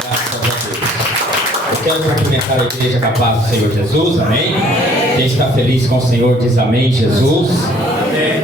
Graças a Deus. Eu quero cumprimentar a igreja com a paz do Senhor Jesus, amém? Quem está feliz com o Senhor diz amém, Jesus.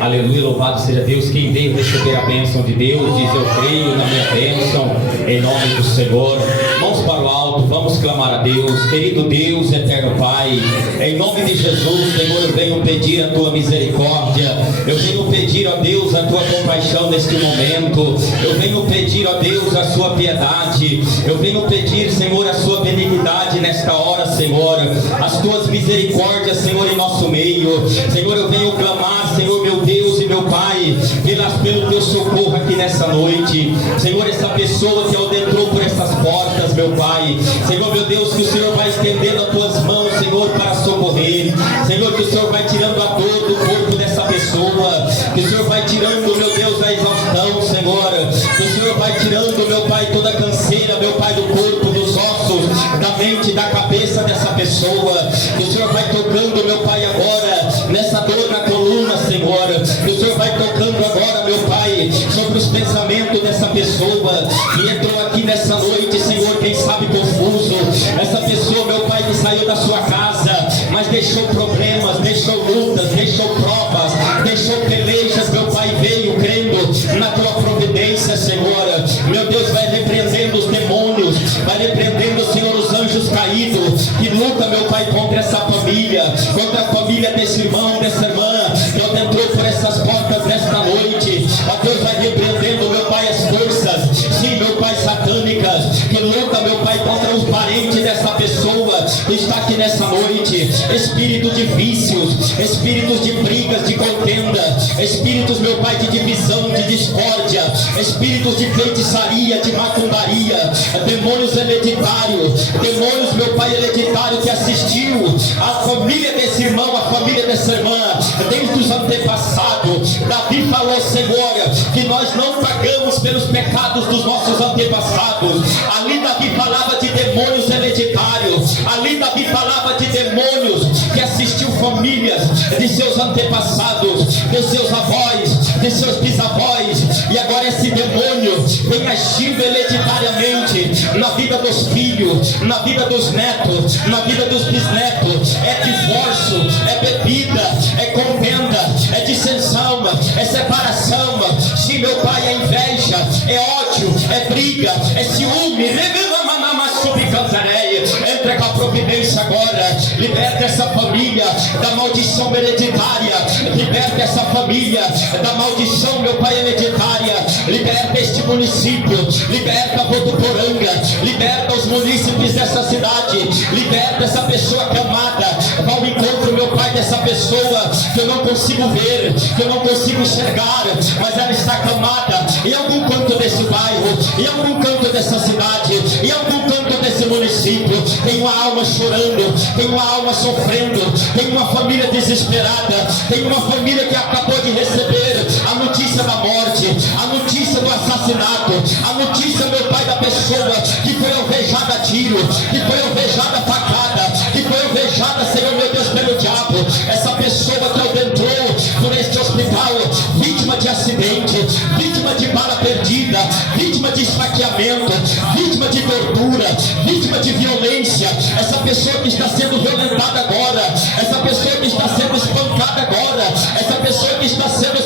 Aleluia, louvado seja Deus. Quem veio receber a bênção de Deus diz: eu creio na minha bênção, em nome do Senhor. Mãos para o alto, vamos clamar a Deus. Querido Deus, eterno Pai, em nome de Jesus, Senhor, eu venho pedir a tua misericórdia, eu venho pedir, ó Deus, a tua compaixão neste momento, eu venho pedir, ó Deus, a sua piedade, eu venho pedir, Senhor, a sua benignidade nesta hora, Senhor, as tuas misericórdias, Senhor, em nosso meio. Senhor, eu venho clamar, Senhor, meu Deus e meu Pai, pelo teu socorro aqui nessa noite. Senhor, essa pessoa que adentrou por essas portas, meu Pai, Senhor, meu Deus, que o Senhor vai estendendo as tuas mãos, Senhor, para socorrer. Senhor, que o Senhor vai tirando a dor do corpo dessa pessoa, que o Senhor vai tirando, meu Deus, a exaustão, Senhor, que o Senhor vai tirando, meu Pai, toda a canseira, meu Pai, do corpo, dos ossos, da mente, da cabeça dessa pessoa, que o Senhor vai tocando, meu Pai, agora, nessa dor na coluna, Senhor, que o Senhor vai tocando agora, meu Pai, sobre os pensamentos dessa pessoa que entrou aqui nessa noite, Senhor, quem sabe confuso, essa pessoa, meu Pai, que saiu da sua casa, mas deixou problemas, deixou lutas, deixou provas, deixou pelejas, meu Pai, veio crendo na tua providência, Senhor, meu Deus, vai repreendendo os demônios, vai repreendendo, Senhor, os anjos caídos, que luta, meu Pai, contra essa família, contra a família desse irmão, dessa irmã, que adentrou por essas portas nesta noite. Ó Deus, vai repreendendo, meu Pai, as forças, sim, meu Pai, satânicas, que luta, meu Pai, contra os parentes dessa pessoa que está aqui nessa noite. Espírito de vícios, espíritos de brigas, de contenda, espíritos, meu Pai, de divisão, de discórdia, espíritos de feitiçaria, de macumbaria, demônios hereditários, demônios, meu Pai, hereditário que assistiu a família desse irmão, a família dessa irmã, desde os antepassados. Davi falou, Senhor, que nós não pagamos pelos pecados dos nossos antepassados. Ali Davi falava de demônios hereditários, ali Davi falava de demônios que assistiu famílias de seus antepassados, de seus avós, de seus bisavós, e agora esse demônio vem agindo hereditariamente na vida dos filhos, na vida dos netos, na vida dos bisnetos. É divórcio, é bebida, é contenda, é dissensão, é separação, sim, meu Pai, é inveja, é ódio, é briga, é ciúme. Entra com a providência agora, liberta essa família da maldição hereditária, liberta essa família da maldição, meu Pai, hereditária, liberta este município, liberta Votuporanga, liberta os munícipes dessa cidade, liberta essa pessoa acamada. Vá ao encontro, meu Pai, dessa pessoa que eu não consigo ver, que eu não consigo enxergar, mas ela está acamada em algum canto desse bairro, em algum canto dessa cidade, em algum canto desse município. Tem uma alma chorando, tem uma alma sofrendo, tem uma família desesperada, tem uma família que acabou de receber a notícia da morte, a notícia do assassinato, a notícia, meu Pai, da pessoa que foi alvejada a tiro, que foi alvejada a facada, que foi alvejada, Senhor, meu Deus, pelo diabo. Essa pessoa que adentrou por este hospital, vítima de acidente, vítima de bala perdida, vítima de esfaqueamento, vítima de tortura, vítima de violência, essa pessoa que está sendo violentada agora, essa pessoa que está sendo espancada agora, essa pessoa que está sendo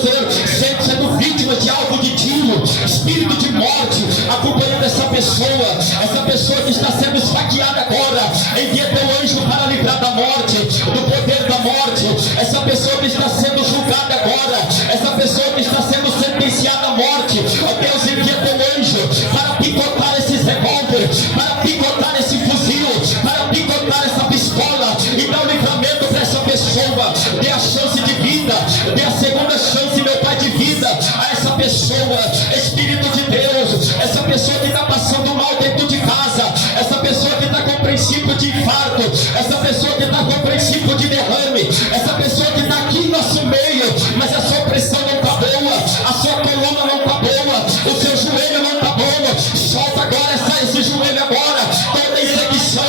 sendo vítima de algo de tiro, espírito de morte acompanhando essa pessoa que está sendo esfaqueada agora, envia teu anjo para livrar da morte, do poder da morte. Essa pessoa que está sendo julgada agora, essa pessoa que está sendo sentenciada à morte, ó Deus, envia teu anjo para picotar esses revólveres, para picotar esse fuzil, para picotar essa pistola e dar o livramento para essa pessoa. Dê a chance de vida, dê a segunda chance, meu Pai, de vida a essa pessoa. Espírito de Deus, essa pessoa que está passando mal dentro de casa, essa pessoa que está com princípio de infarto, essa pessoa que está com princípio de derrame, essa pessoa que está aqui em nosso meio, mas a sua pressão não está boa, a sua coluna não está boa, o seu joelho não está bom. Solta agora esse joelho agora, toda infecção,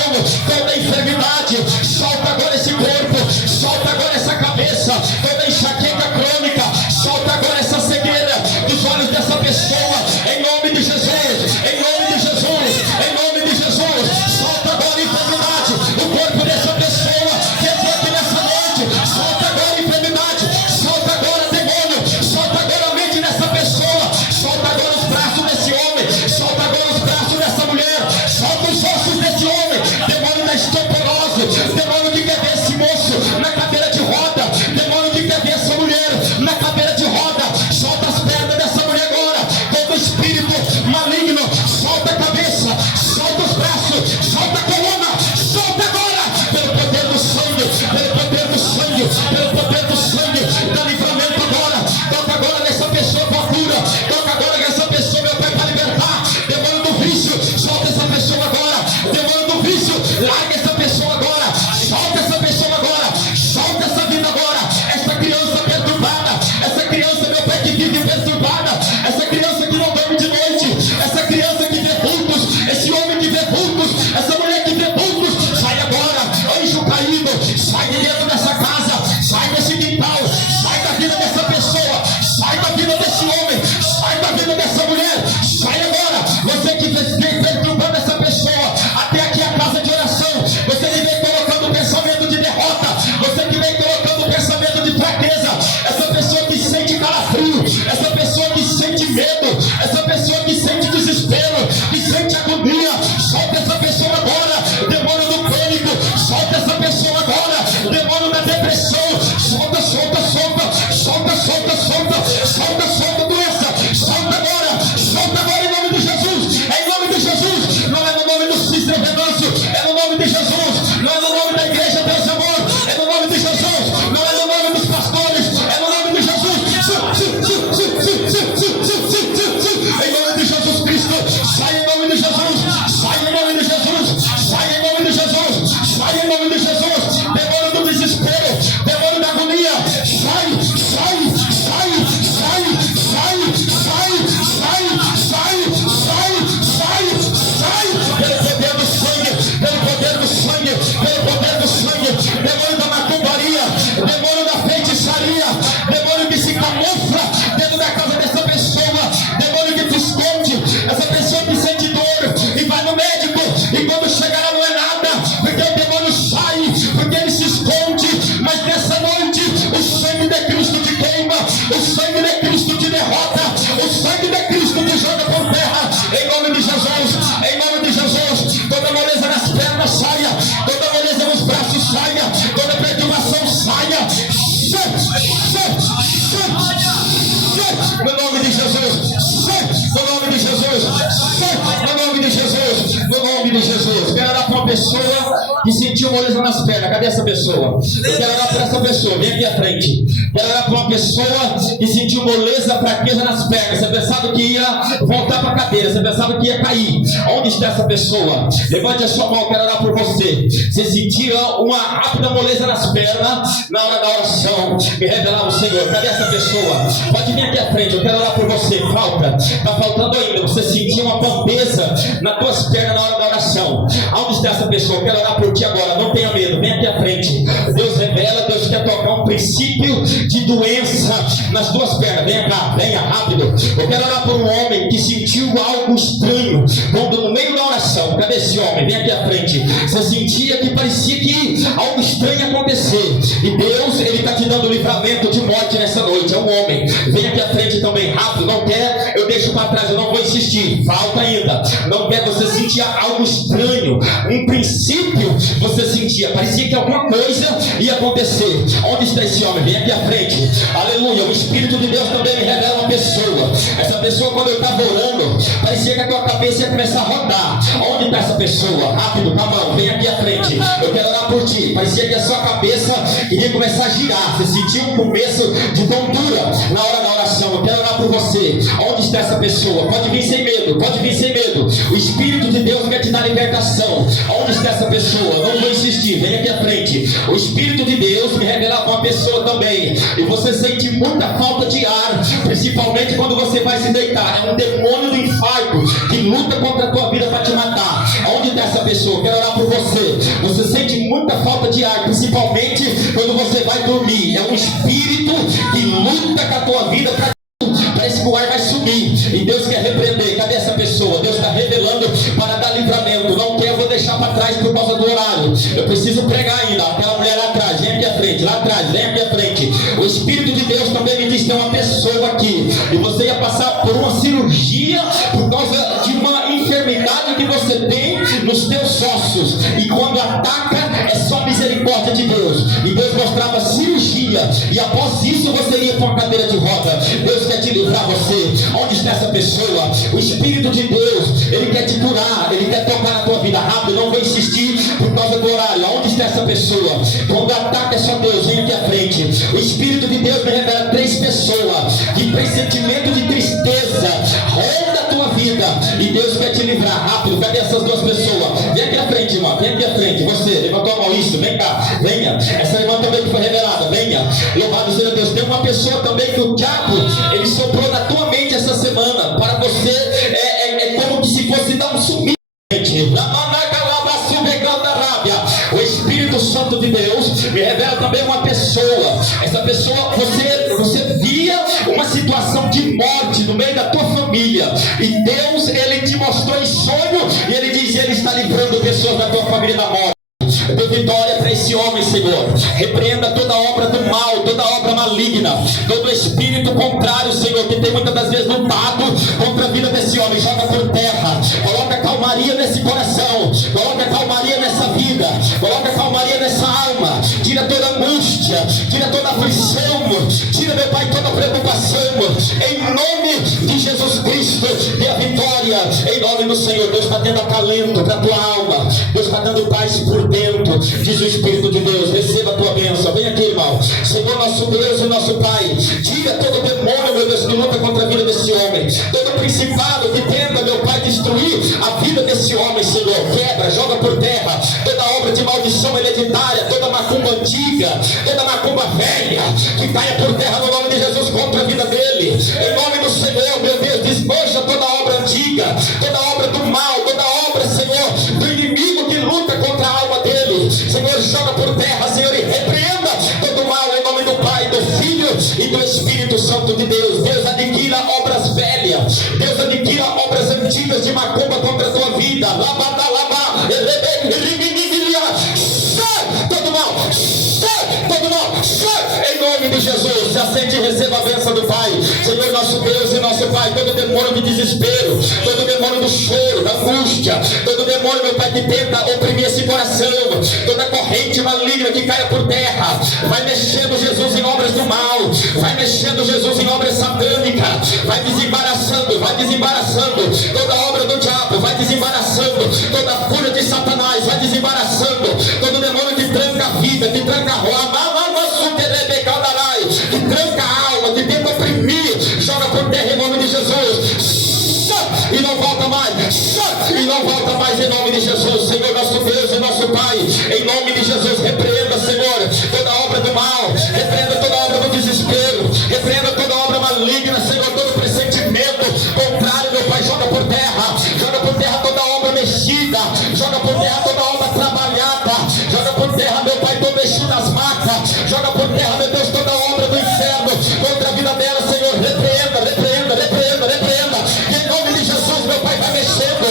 toda enfermidade, solta agora esse corpo, solta agora essa cabeça, toda enxaqueca crônica, solta agora essa cegueira dos olhos dessa pessoa, pessoa que sente desespero, que sente agonia, solta essa pessoa agora. Demônio do pânico, solta essa pessoa agora. Demônio da depressão, solta, solta, solta, solta, solta, solta, solta, solta doença, solta agora em nome de Jesus, é em nome de Jesus, não é no nome do Cícero Venâncio, é no nome de Jesus, não é no nome da igreja Deus Amor, é no nome de Jesus, não é no nome dos pastores, é no nome de Jesus, em nome de Jesus Cristo, sai em nome de Jesus, sai em nome de Jesus, sai em nome de Jesus, sai em nome de Jesus, demônio do desespero, demônio da agonia, sai, sai, sai, sai, sai, sai, sai, sai, sai, sai, sai, pelo poder do sangue, pelo poder do sangue, pelo poder do sangue, demônio da macumbaria, demônio da feitiçaria, demônio que se camufla dentro da casa dessa pessoa, demônio que te esconde, essa pessoa que sente dor e vai no médico e quando chega lá não é nada, porque o demônio sai, porque ele se esconde, mas nessa noite o sangue de Cristo te queima, o sangue de Cristo te derrota, o sangue de Cristo te joga por terra, em nome de Jesus, em nome de Jesus, toda moleza nas pernas saia, toda moleza nos braços saia, toda perturbação saia, no nome de Jesus, no nome de Jesus, no nome de Jesus, no nome de Jesus. Quero orar para uma pessoa que sentiu moleza nas pernas. Cadê essa pessoa? Eu quero orar por essa pessoa, vem aqui à frente. Quero orar para uma pessoa que sentiu moleza, fraqueza nas pernas. Você pensava que ia voltar para a cadeira, você pensava que ia cair. Onde está essa pessoa? Levante a sua mão, quero orar por você. Você sentia uma rápida moleza nas pernas na hora da oração, me revelava o Senhor. Cadê essa pessoa? Pode vir aqui à frente, eu quero orar por você. Está faltando ainda. Você sentia uma bambeza nas tuas pernas na hora da oração. Onde está essa pessoa? Eu quero orar por ti agora. Não tenha medo, vem aqui à frente. Deus revela, Deus quer tocar um princípio de doença nas tuas pernas. Venha cá, venha rápido. Eu quero orar por um homem que sentiu algo estranho quando no meio da oração. Cadê esse homem? Vem aqui à frente. Você sentia que parecia que algo estranho ia acontecer. E Deus, Ele está te dando livramento de morte nessa noite. É um homem. Vem aqui à frente também, rápido. Não quer, eu deixo para trás, eu não vou insistir. Falta ainda. Não quer, você sentia algo estranho. Um princípio você sentia. Parecia que alguma coisa ia acontecer. Onde está esse homem? Vem aqui à frente. Aleluia. O Espírito de Deus também me revela uma pessoa. Essa pessoa, quando eu estava orando, parecia que a tua cabeça ia começar a rodar. Onde está essa pessoa? Rápido, com a mão. Vem aqui à frente. Eu quero orar por ti. Parecia que a sua cabeça iria começar a girar. Você sentiu um começo de tontura na hora da oração. Eu quero orar por você. Onde está essa pessoa? Pode vir sem medo. Pode vir sem medo. O Espírito de Deus quer te dar libertação. Onde está essa pessoa? Não vou insistir. Vem aqui à frente. O Espírito de Deus me revela uma pessoa também. E você sente muita falta de ar. Principalmente quando você vai se deitar. É um demônio do infarto que luta contra a tua vida para te matar. Onde está essa pessoa? Quero orar por você. Você sente muita falta de ar. Principalmente quando você vai dormir. É um espírito que luta com a tua vida para... Parece que o ar vai sumir e Deus quer repreender. Cadê essa pessoa? Deus está revelando para dar livramento. Não quer, eu vou deixar para trás por causa do horário. Eu preciso pregar ainda. Aquela mulher lá atrás, vem aqui à frente. Lá atrás, vem aqui à frente. O Espírito de Deus também me diz que tem uma pessoa aqui e você ia passar por uma cirurgia por causa de uma enfermidade que você tem nos teus ossos. E quando ataca, é só misericórdia de Deus. E Deus mostrava cirurgia. E após isso você ia para uma cadeira de roda. Deus quer te livrar você. Onde está essa pessoa? O Espírito de Deus, Ele quer te curar, Ele quer tocar na tua vida rápido. Não vou insistir por causa do horário. Onde está essa pessoa? Quando ataca é só Deus, vem aqui à frente. O Espírito de Deus me revela 3 pessoas que tem sentimento de tristeza ronda a tua vida e Deus quer te livrar rápido. Cadê essas 2 pessoas? Vem aqui à frente, irmã, vem aqui à frente. Você, levantou a mão, isso, vem cá, venha. Essa irmã também que foi revelada, venha. Louvado seja Deus. Tem uma pessoa também que o diabo, ele soprou na tua mente essa semana. Para você, é como que se fosse dar um sumiço. O Espírito Santo de Deus me revela também uma pessoa. Essa pessoa, você via uma situação de morte no meio da tua família. E Deus, Ele te mostrou em sonho. E Ele diz, Ele está livrando pessoas da tua família da morte. Eu dou vitória para esse homem, Senhor. Repreenda toda obra do mal, toda obra maligna, todo espírito contrário, Senhor, que tem muitas das vezes lutado contra a vida desse desse homem, joga por terra. Coloca calmaria nesse coração, coloca calmaria nessa vida, coloca calmaria nessa alma. Tira toda angústia, tira toda aflição, tira, meu Pai, toda preocupação. Em nome de Jesus Cristo, dê a vitória. Em nome do Senhor, Deus está dando acalento para a tua alma. Deus está dando paz por dentro. Diz o Espírito de Deus, receba a tua bênção. Vem aqui, irmão. Senhor, nosso Deus e nosso Pai, tira todo demônio, meu Deus, que luta contra a vida desse homem. Todo principado que tenta, meu Pai, destruir a vida desse homem, Senhor. Quebra, joga por terra toda obra de maldição hereditária, toda macumba antiga, toda macumba velha, que caia por terra no nome de Jesus contra a vida dele. Em nome do Senhor, meu Deus, desmancha toda obra antiga, toda obra do mal, toda obra, Senhor, do inimigo que luta contra a alma dele. Senhor, joga por terra, Senhor, e repreenda todo mal em nome do Pai, do Filho e do Espírito Santo de Deus. Deus, adquira obras velhas, Deus, adquira obras antigas de macumba contra a tua vida. Em nome de Jesus, se assente e receba a bênção do Pai. Senhor, nosso Deus e nosso Pai, todo demônio de desespero, todo demônio do choro, da angústia, todo demônio, meu Pai, que tenta oprimir esse coração, toda corrente maligna que caia por terra, vai mexendo, Jesus, em obras do mal, vai mexendo, Jesus, em obras satânicas, vai desembaraçando toda obra do diabo, vai desembaraçando toda a fúria de Satanás, vai desembaraçando todo demônio que tranca a vida, que tranca a rua, que tranca a alma, que tenta oprimir, joga por terra em nome de Jesus, e não volta mais, em nome de Jesus. Senhor, nosso Deus e nosso Pai, em nome de Jesus, repreenda, Senhor, toda obra do mal, repreenda toda obra do desespero, repreenda toda obra maligna, Senhor, todo pressentimento contrário, meu Pai, joga por terra toda obra mexida, joga por terra toda obra trabalhada, joga por terra, meu Pai, todo eixo das macas, joga por terra, meu Deus, toda obra do inferno contra a vida dela, Senhor, repreenda, que em nome de Jesus, meu Pai, vai mexendo,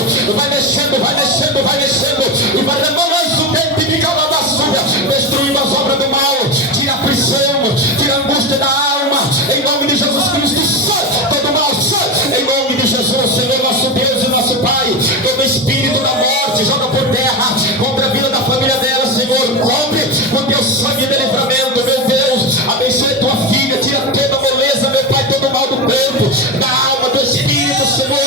e vai remoendo o dente de cada baçulha, destruindo as obras do mal, tira a prisão, tira a angústia da alma, em nome de Jesus Cristo, sai todo mal, sai, em nome de Jesus, Senhor, nosso Deus e nosso Pai, todo espírito da morte, joga por terra, contra a vida da família dela, Senhor, cobre com teu sangue de livramento, meu Deus, abençoe tua filha, tira toda a moleza, meu Pai, todo o mal do corpo, da alma, do espírito, Senhor,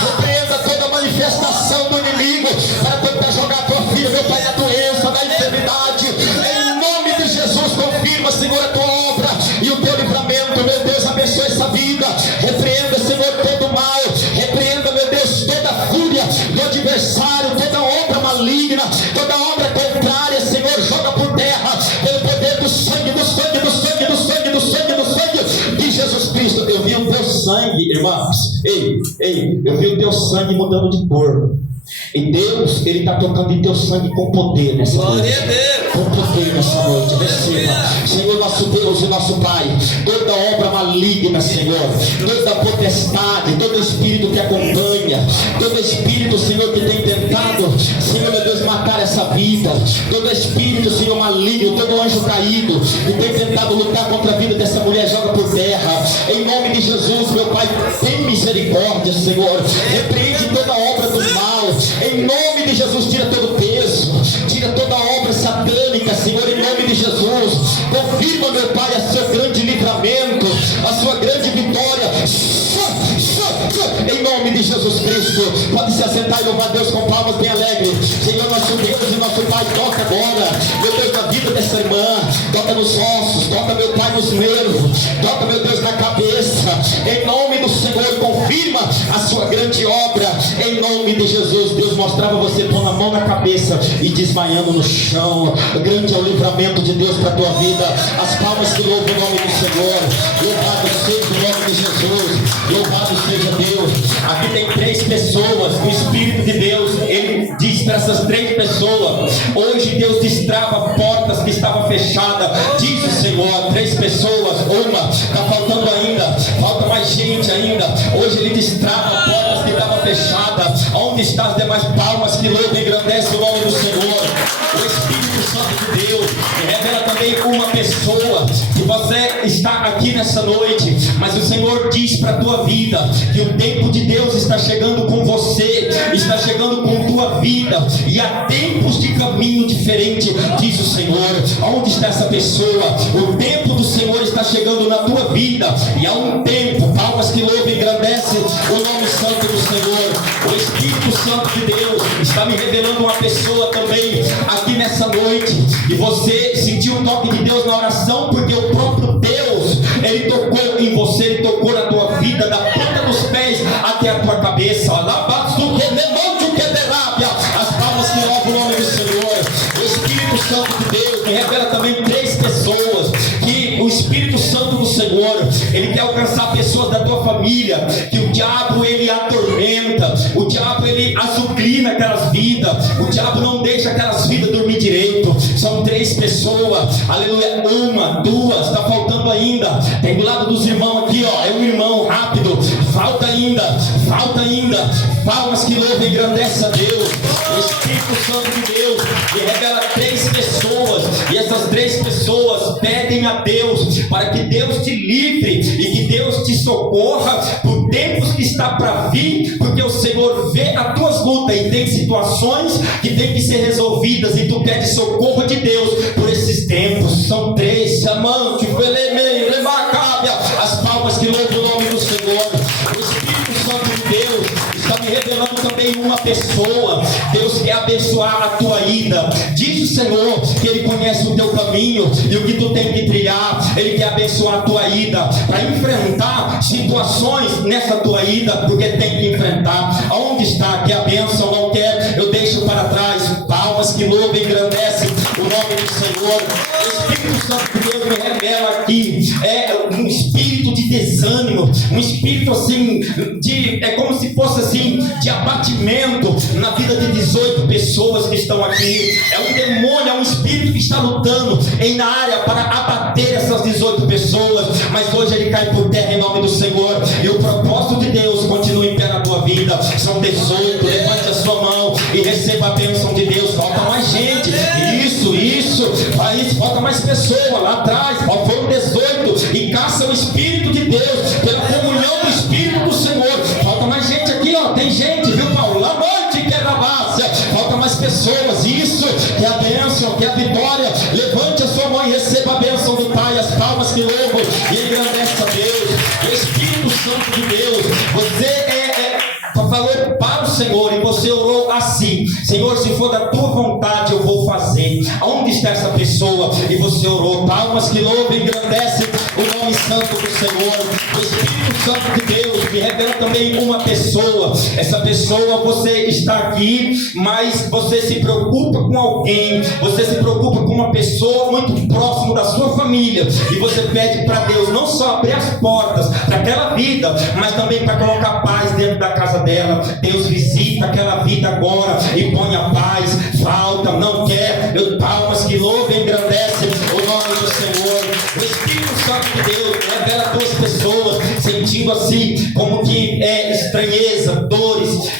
repreenda toda a manifestação do inimigo, para tentar jogar a tua filha, meu Pai, na doença, na enfermidade, em nome de Jesus, confirma, Senhor, a tua obra e o teu livramento, meu Deus, abençoe essa vida, repreenda, Senhor, todo o mal, repreenda, meu Deus, toda a fúria do adversário, toda obra maligna, toda obra contrária, Senhor, joga por terra, pelo poder do sangue de Jesus Cristo. Eu vi o teu sangue, irmãos, eu vi o teu sangue mudando de cor. E Deus, Ele está tocando em teu sangue com poder nessa noite. Com poder nessa noite. Receba, Senhor, nosso Deus e nosso Pai, toda obra maligna, Senhor, toda potestade, todo espírito que acompanha, todo espírito, Senhor, que tem tentado, Senhor, meu Deus, matar essa vida, todo espírito, Senhor, maligno, todo anjo caído, que tem tentado lutar contra a vida dessa mulher, joga por terra. Em nome de Jesus, meu Pai, tem misericórdia, Senhor. Repreende toda obra do mal. Em nome de Jesus, tira todo o peso, tira toda a obra satânica, Senhor, em nome de Jesus. Confirma, meu Pai, o seu grande livramento, a sua grande vitória. Em nome de Jesus Cristo, pode se assentar e louvar Deus com palmas bem alegres. Senhor, nosso Deus e nosso Pai, toca agora, meu Deus, na vida dessa irmã, toca nos ossos, toca, meu Pai, nos nervos, toca, meu Deus, na cabeça. Em nome do Senhor, confirma a sua grande obra. Em nome de Jesus, Deus mostrava você pondo a mão na cabeça e desmaiando no chão. Grande é o livramento de Deus para a tua vida. As palmas que louvam o nome do Senhor. Louvado seja o nome de Jesus. Louvado seja Deus. Aqui tem 3 pessoas. O Espírito de Deus, Ele diz para essas 3 pessoas: hoje Deus destrava portas que estavam fechadas. Diz o Senhor, 3 pessoas. Uma, está faltando ainda. Falta mais gente ainda. Hoje Ele destrava portas que estavam fechadas. Onde estão as demais palmas que louvam e engrandecem o nome do Senhor? O Espírito Santo de Deus revela também uma pessoa que você está aqui nessa noite, mas o Senhor diz para a tua vida que o tempo de Deus está chegando com você, está chegando com tua vida, e há tempos de caminho diferente, diz o Senhor. Onde está essa pessoa? O tempo do Senhor está chegando na tua vida, e há um tempo, palmas que louvam e engrandecem o nome santo do Senhor. O Espírito Santo de Deus está me revelando uma pessoa também aqui nessa noite, e você sentiu o toque de Deus na oração, porque o próprio Deus, Ele tocou em você, Ele tocou na tua vida, da ponta dos pés até a tua cabeça. As palmas que louvam o nome do Senhor. O Espírito Santo de Deus me revela também 3 pessoas, que o Espírito Santo do Senhor, Ele quer alcançar pessoas da tua família, que o diabo ele atormenta, o diabo ele azucrina aquelas vidas, o diabo não deixa aquelas vidas dormir direito. São 3 pessoas, aleluia, 1, 2, está faltando ainda. Tem do lado dos irmãos aqui, ó, é um irmão, rápido, falta ainda, palmas que louvam e engrandece a Deus. O Espírito Santo de Deus me revela 3 pessoas, e essas 3 pessoas pedem a Deus para que Deus te livre e que Deus te socorra por tempos que está para vir, porque o Senhor vê as tuas lutas e tem situações que tem que ser resolvidas, e tu pede socorro de Deus por esses tempos. São 3, amante, as palmas que louvam o nome do Senhor. O Espírito Santo de Deus está me revelando também uma pessoa. Deus quer abençoar a tua ida. Diz o Senhor que Ele conhece o teu caminho e o que tu tem que trilhar. Ele quer abençoar a tua ida, para enfrentar situações nessa tua ida, porque tem que enfrentar. Aonde está que a bênção não quer, eu deixo para trás. Palmas que louvam e engrandecem o nome do Senhor. O Espírito Santo de Deus me revela aqui um espírito de desânimo, um espírito assim é como se fosse assim de abatimento na vida de 18 pessoas que estão aqui. É um demônio, é um espírito que está lutando na área para abater essas 18 pessoas, mas hoje ele cai por terra em nome do Senhor, e o propósito de Deus continua em pé na tua vida. São 18, levante a sua mão e receba a bênção de Deus. Falta mais gente, falta mais pessoas lá atrás, foram 18, e caça o Espírito de Deus pela comunhão do Espírito do Senhor. Falta mais gente aqui, ó, tem gente, viu, Paulo? Lamante que é na base, falta mais pessoas. Isso que é a bênção, que é a vitória. Levante a sua mão e receba a bênção do Pai. As palmas que louvam e engrandece a Deus. O Espírito Santo de Deus, você falou para o Senhor, e você orou assim: Senhor, se for da tua vontade, eu vou fazer. Aonde está essa pessoa? E você orou. Palmas que louvam e engrandecem o nome santo do Senhor. O Espírito Santo de Deus me revela também uma pessoa. Essa pessoa, você está aqui, mas você se preocupa com alguém, você se preocupa com uma pessoa muito próximo da sua família, e você pede para Deus não só abrir as portas para aquela vida, mas também para colocar paz dentro da casa dela. Deus visita aquela vida agora e põe a paz. Falta, não quer. Palmas que louvam e engrandecem o nome do Senhor. O Espírito Santo de Deus revela 2 pessoas sentindo assim como que estranheza, dores,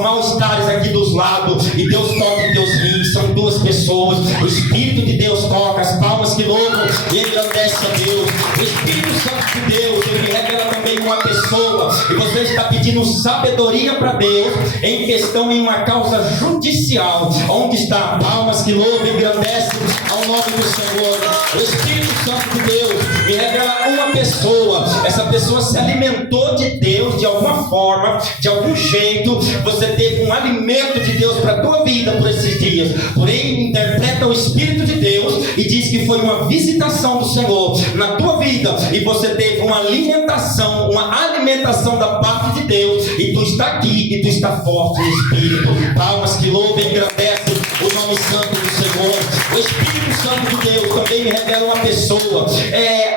mal-estares aqui dos lados, e Deus toca em teus rins. São 2 pessoas. O Espírito de Deus toca. As palmas que louvam e engrandecem a Deus. O Espírito Santo de Deus, Ele revela também uma pessoa, e você está pedindo sabedoria para Deus em questão em uma causa judicial. Onde está? Palmas que louvam e engrandecem ao nome do Senhor. O Espírito Santo de Deus me revela uma pessoa. Essa pessoa se alimentou de Deus de alguma forma, de algum jeito. Você teve um alimento de Deus para a tua vida por esses dias, porém interpreta o Espírito de Deus e diz que foi uma visitação do Senhor na tua vida, e você teve uma alimentação da parte de Deus, e tu está aqui e tu está forte no Espírito. Palmas que louvam e engrandecem o nome santo do Senhor. O Espírito Santo de Deus também me revela uma pessoa.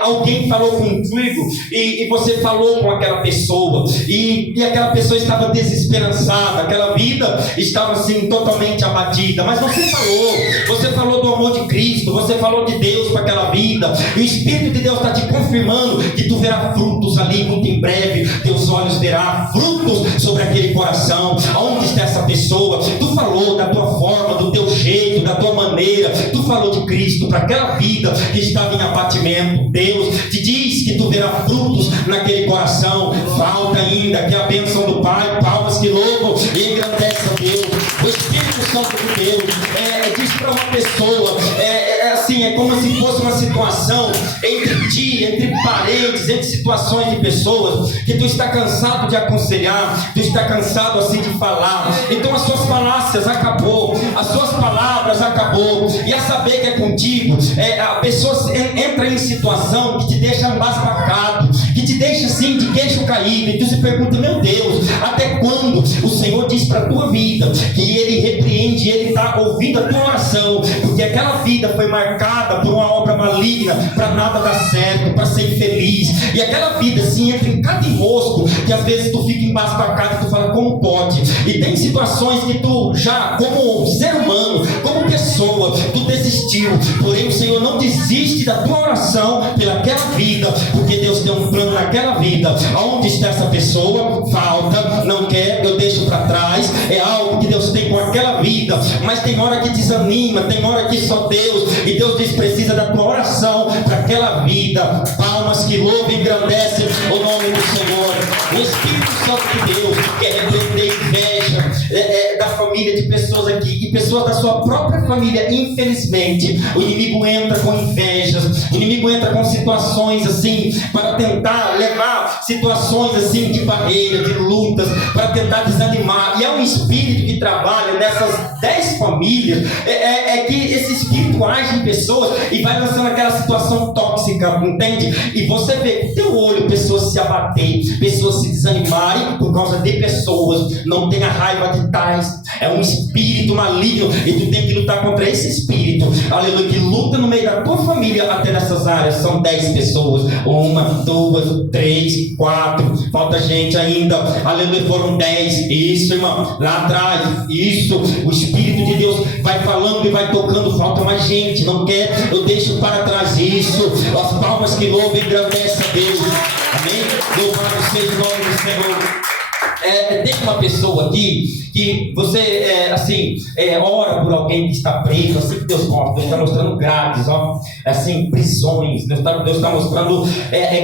Alguém falou contigo e você falou com aquela pessoa, e aquela pessoa estava desesperançada, aquela vida estava assim totalmente abatida, mas você falou do amor de Cristo, você falou de Deus para aquela vida, e o Espírito de Deus está te confirmando que tu verás frutos ali muito em breve. Teus olhos verão frutos sobre aquele coração. Aonde está essa pessoa? Tu falou da tua forma, do teu jeito, da tua maneira, tu falou de Cristo para aquela vida que estava em abatimento. Deus te diz que tu verá frutos naquele coração. Falta ainda que a bênção do Pai, palmas que louvam e engrandece a Deus. O Espírito Santo de Deus diz para uma pessoa, é como se fosse uma situação entre ti, entre parentes, entre situações de pessoas, que tu está cansado de aconselhar, tu está cansado assim de falar, então as suas falácias acabou, as suas palavras acabou, e a saber que é contigo, a pessoa entra em situação que te deixa embasbacado, que te deixa assim de queixo caído, e tu se pergunta, meu Deus, até quando? O Senhor diz para a tua vida, que Ele repreende, Ele está ouvindo a tua oração, porque aquela vida foi marcada por uma obra maligna, para nada dar certo, para ser infeliz, e aquela vida assim entra em cada enrosco, que às vezes tu fica embasbacado e tu fala, como pode? E tem situações que tu já, como ser humano, como pessoa, tu desistiu, porém o Senhor não desiste da tua oração pelaquela vida, porque Deus tem um plano naquela vida. Aonde está essa pessoa? Falta, não quer, eu deixo para trás, é algo que Deus tem com aquela vida, mas tem hora que desanima, tem hora que só Deus, e Deus diz, precisa da tua oração para aquela vida. Palmas que louvam e engrandecem o nome do Senhor. O Espírito Santo de Deus quer repreender inveja da família de pessoas aqui, e pessoas da sua própria família. Infelizmente o inimigo entra com invejas, o inimigo entra com situações assim, para tentar levar situações assim de barreira, de lutas, para tentar desanimar, e é um espírito que trabalha nessas 10 famílias, que esse espírito age em pessoas e vai lançando aquela situação tóxica, entende? E você vê com teu olho pessoas se abaterem, pessoas se desanimarem por causa de pessoas. Não tenha raiva de tais, é um espírito maligno, e tu tem que lutar contra esse espírito, aleluia, que luta no meio da tua família. Até nessas áreas são 10 pessoas, 1, 2, 3, 4, falta gente ainda, aleluia, foram 10, isso irmão, lá atrás, isso, o Espírito de Deus vai falando e vai tocando, falta mais gente, não quer, eu deixo para trás isso, as palmas que louvam e engrandecem a Deus, amém? Louvado seja o nome do Senhor. Tem uma pessoa aqui que você ora por alguém que está preso, assim que Deus mostra, Deus está mostrando grades, assim, prisões, Deus está mostrando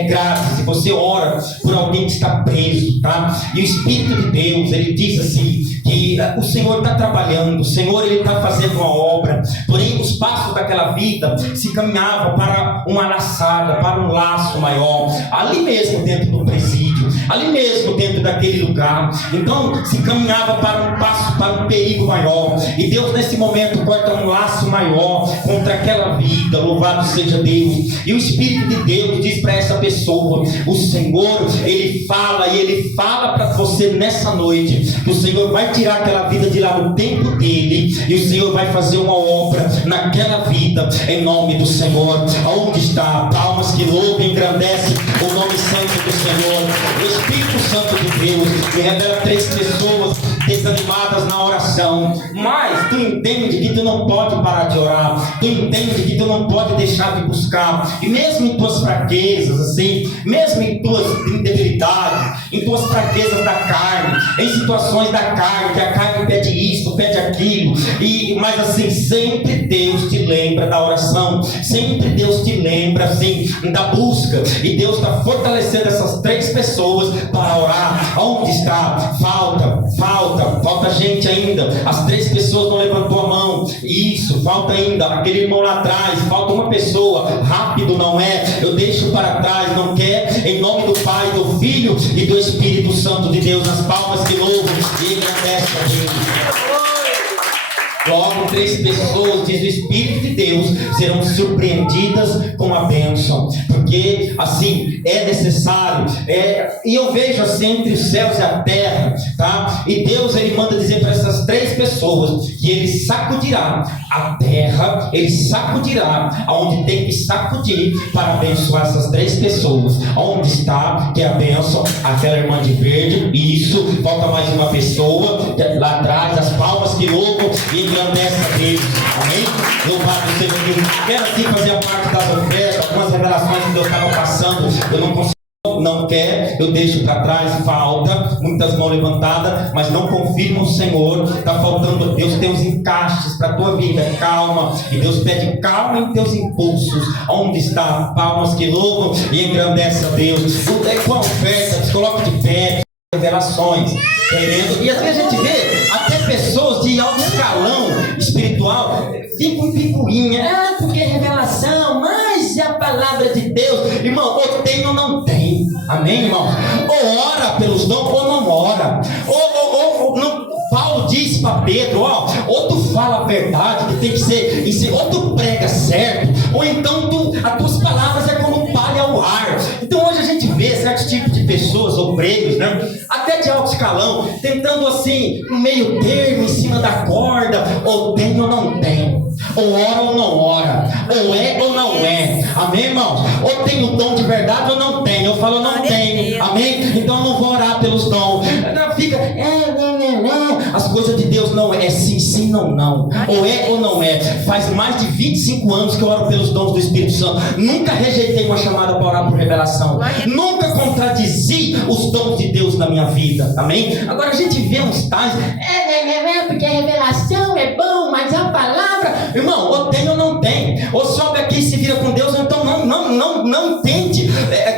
grades, e você ora por alguém que está preso, tá? E o Espírito de Deus, ele diz assim, que o Senhor está trabalhando, o Senhor ele está fazendo uma obra, porém os passos daquela vida se caminhavam para uma laçada, para um laço maior, ali mesmo dentro do presídio, ali mesmo dentro daquele lugar. Então se caminhava para um passo, para um perigo maior, e Deus nesse momento corta um laço maior contra aquela vida. Louvado seja Deus. E o Espírito de Deus diz para essa pessoa, o Senhor ele fala, e ele fala para você nessa noite, que o Senhor vai tirar aquela vida de lá no tempo dele, e o Senhor vai fazer uma obra naquela vida, em nome do Senhor. Aonde está? Palmas que louvam e engrandecem o nome santo do Senhor. O Espírito Santo de Deus me revela 3 pessoas desanimadas na oração, mas tu entende que tu não pode parar de orar, tu entende que tu não pode deixar de buscar, e mesmo em tuas fraquezas, assim, mesmo em tuas debilidades, em tuas fraquezas da carne, em situações da carne, que a carne pede isso, pede aquilo, mas assim, sempre Deus te lembra da oração, sempre Deus te lembra assim, da busca, e Deus está fortalecendo essas 3 pessoas para orar. Onde está? Falta gente ainda. As 3 pessoas não levantou a mão. Isso, falta ainda. Aquele irmão lá atrás, falta uma pessoa. Rápido não é. Eu deixo para trás, não quer. Em nome do Pai, do Filho e do Espírito Santo de Deus. As palmas que louvam e agradecem a Deus. Logo 3 pessoas, diz o Espírito de Deus, serão surpreendidas com a bênção, porque assim é necessário, e eu vejo assim entre os céus e a terra, tá? E Deus ele manda dizer para essas 3 pessoas que ele sacudirá a terra, ele sacudirá aonde tem que sacudir para abençoar essas 3 pessoas. Onde está que é a bênção? Aquela irmã de verde, isso, falta mais uma pessoa lá atrás, as palmas que louvam e engrandece a Deus, amém? Louvado seja Deus. Quero assim fazer a parte das ofertas, algumas revelações que Deus estava passando, eu não consigo não quer, eu deixo para trás, falta, muitas mãos levantadas, mas não confirmam o Senhor. Está faltando, Deus tem os encaixes para a tua vida, calma, e Deus pede calma em teus impulsos. Onde está? Palmas que louvam e engrandece a Deus. Com a oferta, se coloca de pé, revelações, querendo, e às vezes a gente vê até pessoas de alto escalão espiritual, ficam em picuinha, porque revelação, mas é a palavra de Deus, irmão, ou tem ou não tem, amém, irmão? Ou ora pelos dons ou não ora, ou não. Paulo disse para Pedro, ou tu fala a verdade, que tem que ser, ou tu prega certo, ou então as tuas palavras é como palha ao ar. Então hoje a gente vê certos tipos de pessoas, obreiros, né? Até de alto escalão, tentando assim, no meio termo, em cima da corda, ou tem ou não tem, ou ora ou não ora, ou é ou não é, amém, irmãos? Ou tem o dom de verdade ou não tem. Eu falo não tem, amém? Então eu não vou orar pelos dons. Fica, as coisas de Deus não é sim, sim, não, não, ou é ou não é. Faz mais de 25 anos que eu oro pelos dons do Espírito Santo, nunca rejeitei uma chamada para orar por revelação, nunca contradizi os dons de Deus na minha vida, amém? Agora a gente vê uns tais, porque a revelação é bom, mas a palavra, irmão, ou tem ou não tem, ou sobe aqui e se vira com Deus, então não tente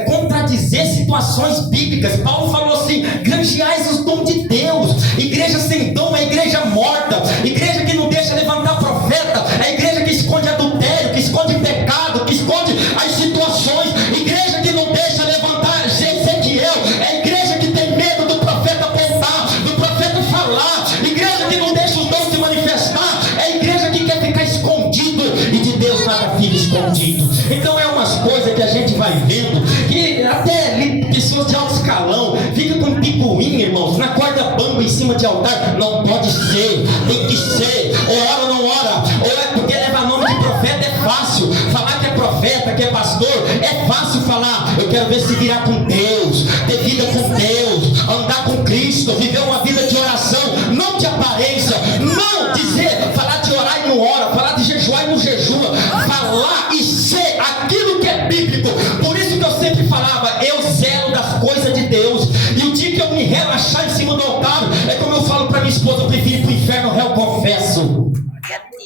contradizer situações bíblicas. Paulo falou assim, granjeais os dons de Deus. Igreja sem dom é igreja morta, igreja que não deixa levantar profeta, é igreja que esconde adultério, que esconde pecado, que esconde as situações, igreja que não deixa levantar Ezequiel, é igreja que tem medo do profeta apontar, do profeta falar, igreja que não deixa os dons se manifestar, é igreja que quer ficar escondido, e de Deus nada fica escondido. Então é umas coisas que a gente vai vendo, que até pessoas de alto escalão ficam com picuinha, irmãos, na corda bamba em cima de altar. Não pode ser, tem que ser, ou ora ou não ora, ou é porque levar nome de profeta é fácil, falar que é profeta, que é pastor, é fácil falar. Eu quero ver se virar com Deus, ter vida com Deus, andar com Cristo, viver uma vida de oração, não de aparência, não dizer, falar de orar e não ora, falar de jejuar e não jejua, falar e ser aquilo que é bíblico. Por isso que eu sempre falava, eu zelo das coisas de Deus, e o dia que eu me relaxar em cima do altar, é como eu falo para minha esposa, eu prefiro ir para o inferno, eu confesso,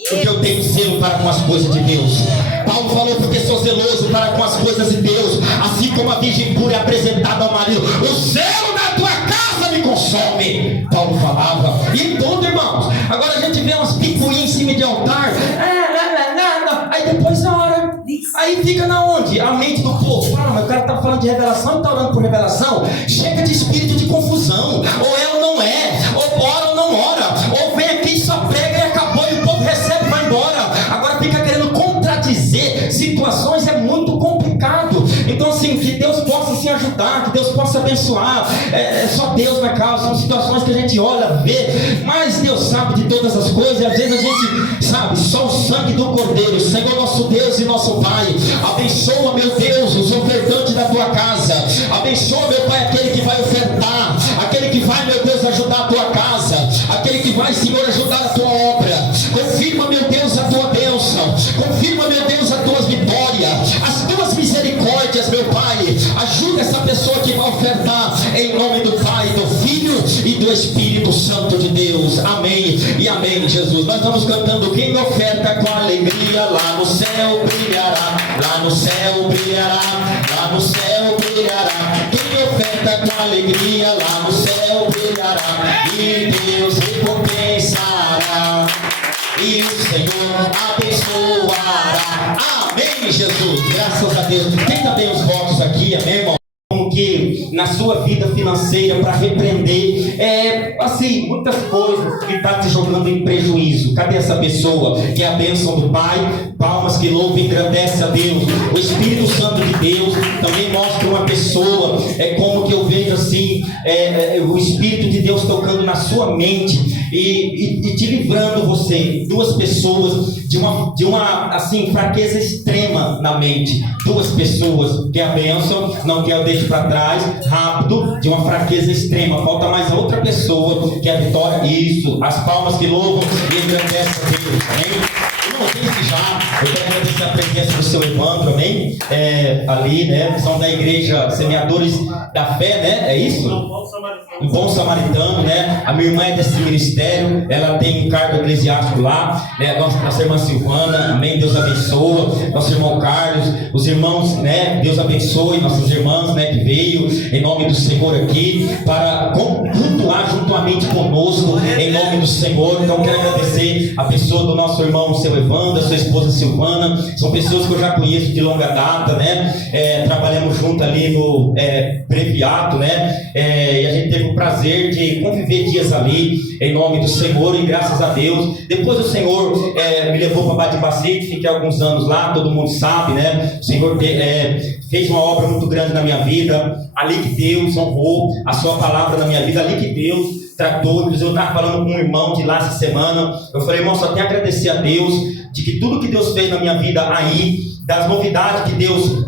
porque eu tenho zelo para com as coisas de Deus. Paulo falou, porque sou zeloso para com as coisas de Deus, assim como a virgem pura é apresentada ao marido, o zelo da tua casa me consome. Paulo falava, e tudo, irmãos. Agora a gente vê umas picuinhas em cima de altar, aí depois na hora, aí fica na onde? A mente do povo, mas o cara está falando de revelação e está orando por revelação. Chega de espírito de confusão, ou é ou não é, ou ora ou não ora, ou vem aqui e só prega e acabou, e o povo recebe e vai embora. Agora fica querendo contradizer situações, é muito complicado. Então assim, que Deus possa se ajudar, que Deus possa abençoar, só Deus na causa. São situações que a gente olha, vê, mas Deus sabe de todas as coisas, e às vezes a gente sabe, só o sangue do Cordeiro. Senhor nosso Deus e nosso Pai, abençoa, meu Deus, os ofertantes da tua casa, abençoa, meu Pai, aquele que vai ofertar, aquele que vai, meu Deus, ajudar a tua casa, aquele que vai, Senhor, ajudar a tua obra. Confirma, meu Deus, a tua bênção, confirma, meu Deus, as tuas vitórias, as tuas misericórdias, meu Pai. Ajuda essa pessoa que vai ofertar, em nome do Pai, do Filho e do Espírito Santo de Deus. Amém e amém, Jesus. Nós vamos cantando, quem oferta com alegria, lá no céu brilhará, lá no céu brilhará, lá no céu brilhará. Quem oferta com alegria, lá no céu brilhará, e Deus recompensará, e o Senhor abençoará. Amém, Jesus. Graças a Deus. Tem também os votos aqui, amém, irmão? Como que na sua vida financeira, para repreender assim, muitas coisas que está te jogando em prejuízo. Cadê essa pessoa que é a bênção do Pai? Palmas que louva e engrandece a Deus. O Espírito Santo de Deus também mostra uma pessoa, como que eu vejo assim, o Espírito de Deus tocando na sua mente e te livrando você. Duas pessoas de uma assim, fraqueza extrema na mente. Duas pessoas, que é a bênção, não quer eu deixo para trás, rápido, de uma fraqueza extrema. Falta mais outra pessoa, que é a vitória. Isso, as palmas que louvam e engrandecem a Deus. Amém? Eu não sei se já, eu quero agradecer aqui a presença do seu Evandro, amém? Ali, né? São da igreja Semeadores da Fé, né? É isso? Um bom samaritano, né? A minha irmã é desse ministério, ela tem um cargo eclesiástico lá, né? Nossa irmã Silvana, amém? Deus abençoa. Nosso irmão Carlos, os irmãos, né? Deus abençoe nossas irmãs, né? Que veio em nome do Senhor aqui para cultuar juntamente conosco em nome do Senhor. Então quero agradecer a pessoa do nosso irmão, seu Evandro, a sua esposa Silvana. São pessoas que eu já conheço de longa data, né? Trabalhamos junto ali no Breviato, né? E a gente teve o prazer de conviver dias ali em nome do Senhor, e graças a Deus. Depois o Senhor me levou para Badibacite, fiquei alguns anos lá, todo mundo sabe, né? O Senhor fez uma obra muito grande na minha vida, ali que Deus honrou a sua palavra na minha vida, ali que Deus tratou. Inclusive eu estava falando com um irmão de lá essa semana, eu falei, irmão, só tenho a agradecer a Deus de que tudo que Deus fez na minha vida aí, das novidades que Deus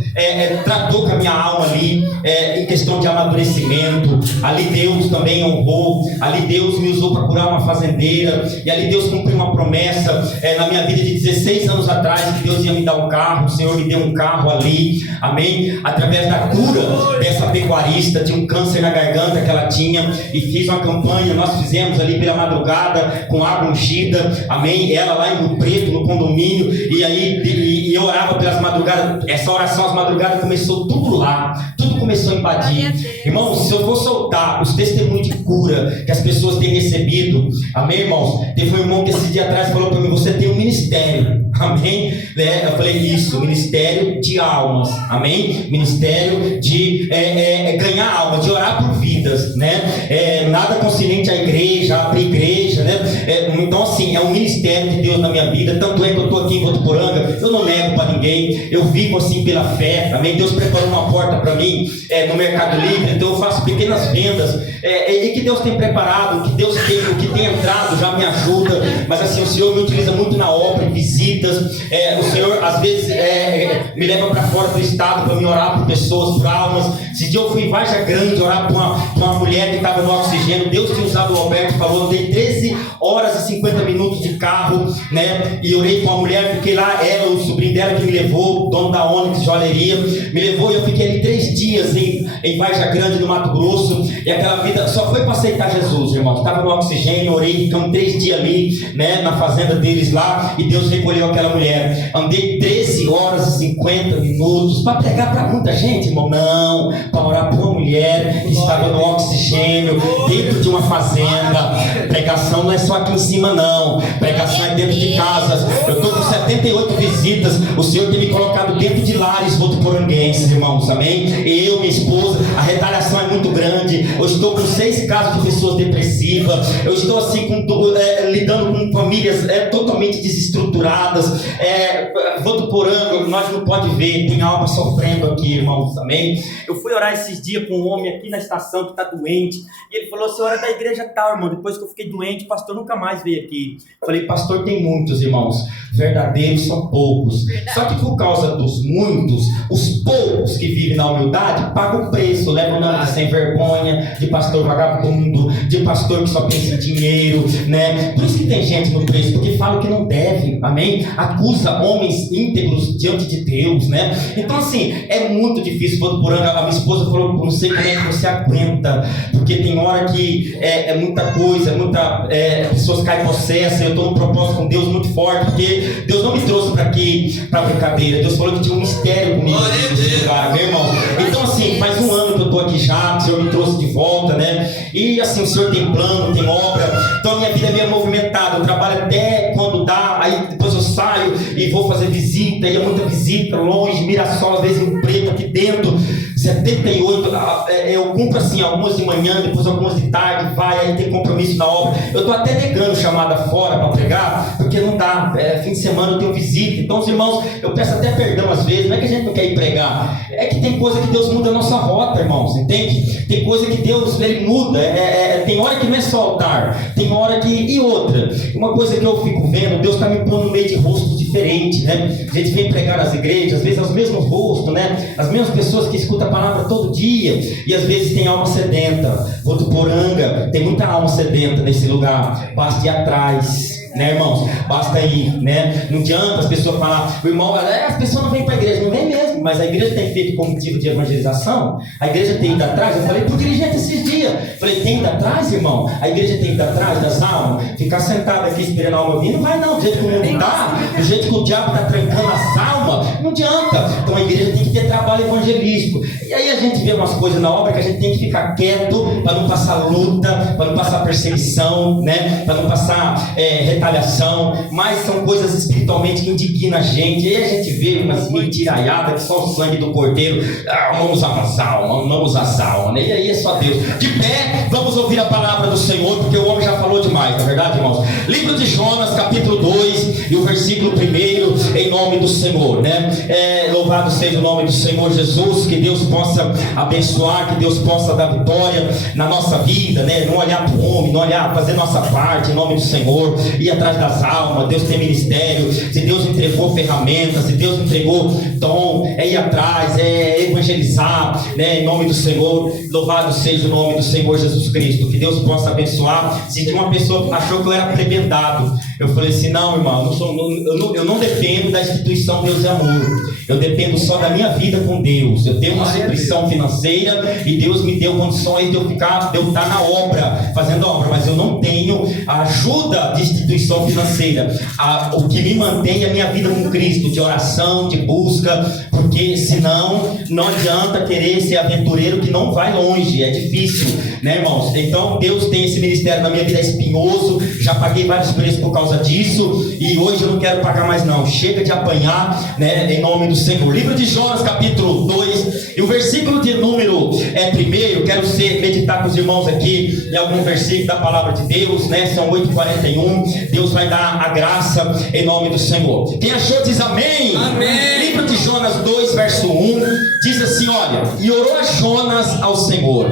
tratou com a minha alma ali, em questão de amadurecimento. Ali Deus também honrou, ali Deus me usou para curar uma fazendeira, e ali Deus cumpriu uma promessa na minha vida de 16 anos atrás, que Deus ia me dar um carro. O Senhor me deu um carro ali, amém? Através da cura dessa pecuarista, de um câncer na garganta que ela tinha, e fiz uma campanha, nós fizemos ali pela madrugada, com água ungida, amém? Ela lá em Rio Preto, no condomínio, e aí e eu orava pelas madrugadas. Essa oração às madrugadas começou tudo lá, tudo começou a invadir. Irmãos, se eu for soltar os testemunhos de cura que as pessoas têm recebido, amém, irmãos? Teve um irmão que esse dia atrás falou para mim, você tem um ministério, amém? Eu falei, isso, ministério de almas, amém? Ministério de ganhar alma, de orar por vidas, né? Nada conciliante à igreja, abrir igreja, né? Então assim, é um ministério de Deus na minha vida. Tanto é que eu estou aqui em Votuporanga, eu não nego para ninguém, eu vivo assim pela fé, amém? Deus preparou uma porta para mim no Mercado Livre, então eu faço pequenas vendas, e que Deus tem preparado, o que tem entrado já me ajuda, mas assim, o Senhor me utiliza muito na obra, em visitas. O Senhor às vezes me leva para fora do estado para me orar por pessoas, por almas. Esse dia eu fui em Varja Grande orar por uma mulher que estava no oxigênio. Deus tinha usado o Alberto, falou, eu dei 13 horas e 50 minutos de carro, né? E orei com a mulher, fiquei lá, ela, o sobrinho dela que me levou, o dono da Onyx Joalheria, me levou, e eu fiquei ali 3 dias em Varja Grande, no Mato Grosso, e aquela vida só foi para aceitar Jesus, irmão. Estava no oxigênio, orei, ficamos 3 dias ali, né, na fazenda deles lá, e Deus recolheu aquela mulher. Andei 13 horas e 50 minutos para pregar para muita gente, irmão, não, para orar por uma mulher que estava no oxigênio, dentro de uma fazenda. Pregação não é só aqui em cima, não, pregação é dentro de casas. Eu estou com 78 visitas, o Senhor tem me colocado dentro de lares votuporanguenses, irmãos, amém? Eu, minha esposa, a retaliação é muito grande. Eu estou com 6 casos de pessoas depressivas, eu estou assim lidando com famílias totalmente desestruturadas. Votuporanga, nós não pode ver, tem alma sofrendo aqui, irmãos, amém? Eu fui orar esses dias com um homem aqui na estação que está doente, e ele falou, senhor, é da igreja tal, irmão. Depois que eu fiquei doente, o pastor nunca mais veio aqui. Eu falei, pastor, tem muitos, irmãos, verdadeiros são poucos. Só que por causa dos muitos, os poucos que vivem na humildade pagam o preço, levam o nome de sem vergonha, de pastor vagabundo, de pastor que só pensa em dinheiro, né? Por isso que tem gente no preço, porque falam que não deve, amém? Acusa homens íntegros diante de Deus, né? Então assim, é muito difícil. Votuporanga, a minha esposa falou, não sei como é que você aguenta, porque tem hora que é muita coisa, pessoas caem possessas. Eu estou num propósito com Deus muito forte, porque Deus não me trouxe para aqui para brincadeira. Deus falou que tinha um mistério comigo nesse lugar, meu irmão. Então assim, faz um ano que eu estou aqui já, o Senhor me trouxe de volta, né? E assim, o Senhor tem plano, tem obra. Então a minha vida é meio movimentada, eu trabalho até quando dá, aí depois eu saio e vou fazer visita, e é muita visita, longe, Mirassol, às vezes em Preto, aqui dentro, 78, eu cumpro assim, algumas de manhã, depois algumas de tarde, aí tem compromisso na obra. Eu estou até negando chamada fora para pregar, porque não dá, fim de semana eu tenho visita. Então os irmãos, eu peço até perdão às vezes, não é que a gente não quer ir pregar, é que tem coisa que Deus muda a nossa rota, irmãos, entende? Tem coisa que Deus, Ele muda, tem hora que não é só altar, tem hora que, e outra, uma coisa que eu fico vendo, Deus está me pondo no meio de rostos diferentes, né? A gente vem pregar nas igrejas, às vezes os mesmos rostos, né? As mesmas pessoas que escutam a palavra todo dia, e às vezes tem alma sedenta. Votuporanga tem muita alma sedenta nesse lugar, basta ir atrás, né, irmãos? Basta ir, né? Não adianta as pessoas falar, o irmão, as pessoas não vêm para a igreja, não vem mesmo, mas a igreja tem feito como motivo de evangelização, a igreja tem ido atrás. Eu falei pro dirigente esses dias, falei, tem ido atrás, irmão? A igreja tem ido atrás das almas, ficar sentado aqui esperando a alma vir, não vai não, do jeito que o mundo está, do jeito que o diabo está trancando as almas, não adianta. Então a igreja tem que ter trabalho evangelístico. E aí a gente vê umas coisas na obra que a gente tem que ficar quieto para não passar luta, para não passar perseguição, né? Para não passar retaliação, mas são coisas espiritualmente que indignam a gente. E aí a gente vê umas mentiraiadas que só o sangue do cordeiro, amamos as almas, né? E aí é só Deus. De pé, vamos ouvir a palavra do Senhor, porque o homem já falou demais, não é verdade, irmãos? Livro de Jonas, capítulo 2 e o versículo 1, em nome do Senhor, né? Louvado seja o nome do Senhor Jesus, que Deus possa abençoar, que Deus possa dar vitória na nossa vida, né? Não olhar para o homem, não olhar, fazer nossa parte em nome do Senhor, ir atrás das almas. Deus tem ministério, se Deus entregou ferramentas, se Deus entregou dom, ir atrás, evangelizar, né? Em nome do Senhor, louvado seja o nome do Senhor Jesus Cristo, que Deus possa abençoar. Se uma pessoa achou que eu era prebendado, eu falei assim, não, irmão, eu não dependo da instituição Deus é Amor, eu dependo só da minha vida com Deus. Eu tenho uma instituição financeira e Deus me deu condições de eu estar na obra, fazendo a obra, mas eu não tenho a ajuda de instituição financeira. O que me mantém é a minha vida com Cristo, de oração, de busca, porque senão não adianta querer ser aventureiro que não vai longe, é difícil, né, irmãos? Então Deus tem esse ministério na minha vida, é espinhoso, já paguei vários preços por causa disso e hoje eu não quero pagar mais não, chega de apanhar, né, em nome do Senhor. Livro de Jonas, capítulo 2 e o versículo de número 1, quero meditar com os irmãos aqui em algum versículo da palavra de Deus, né? São 8h41, Deus vai dar a graça em nome do Senhor. Quem achou diz amém. Amém. Livro de Jonas 2, verso 1 diz assim, olha, e orou a Jonas ao Senhor,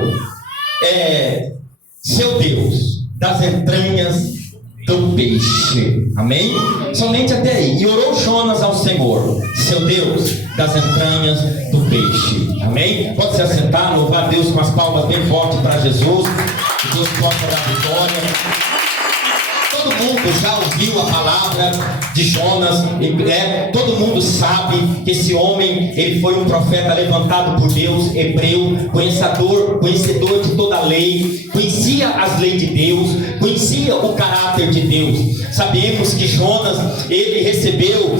seu Deus, das entranhas do peixe. Amém? Somente até aí. E orou Jonas ao Senhor, seu Deus, das entranhas do peixe. Amém? Pode se assentar, louvar a Deus com as palmas bem fortes para Jesus, que Deus possa dar vitória. Todo mundo já ouviu a palavra de Jonas, todo mundo sabe que esse homem, ele foi um profeta levantado por Deus, hebreu, conhecedor de toda a lei, conhecia as leis de Deus, conhecia o caráter de Deus. Sabemos que Jonas, ele recebeu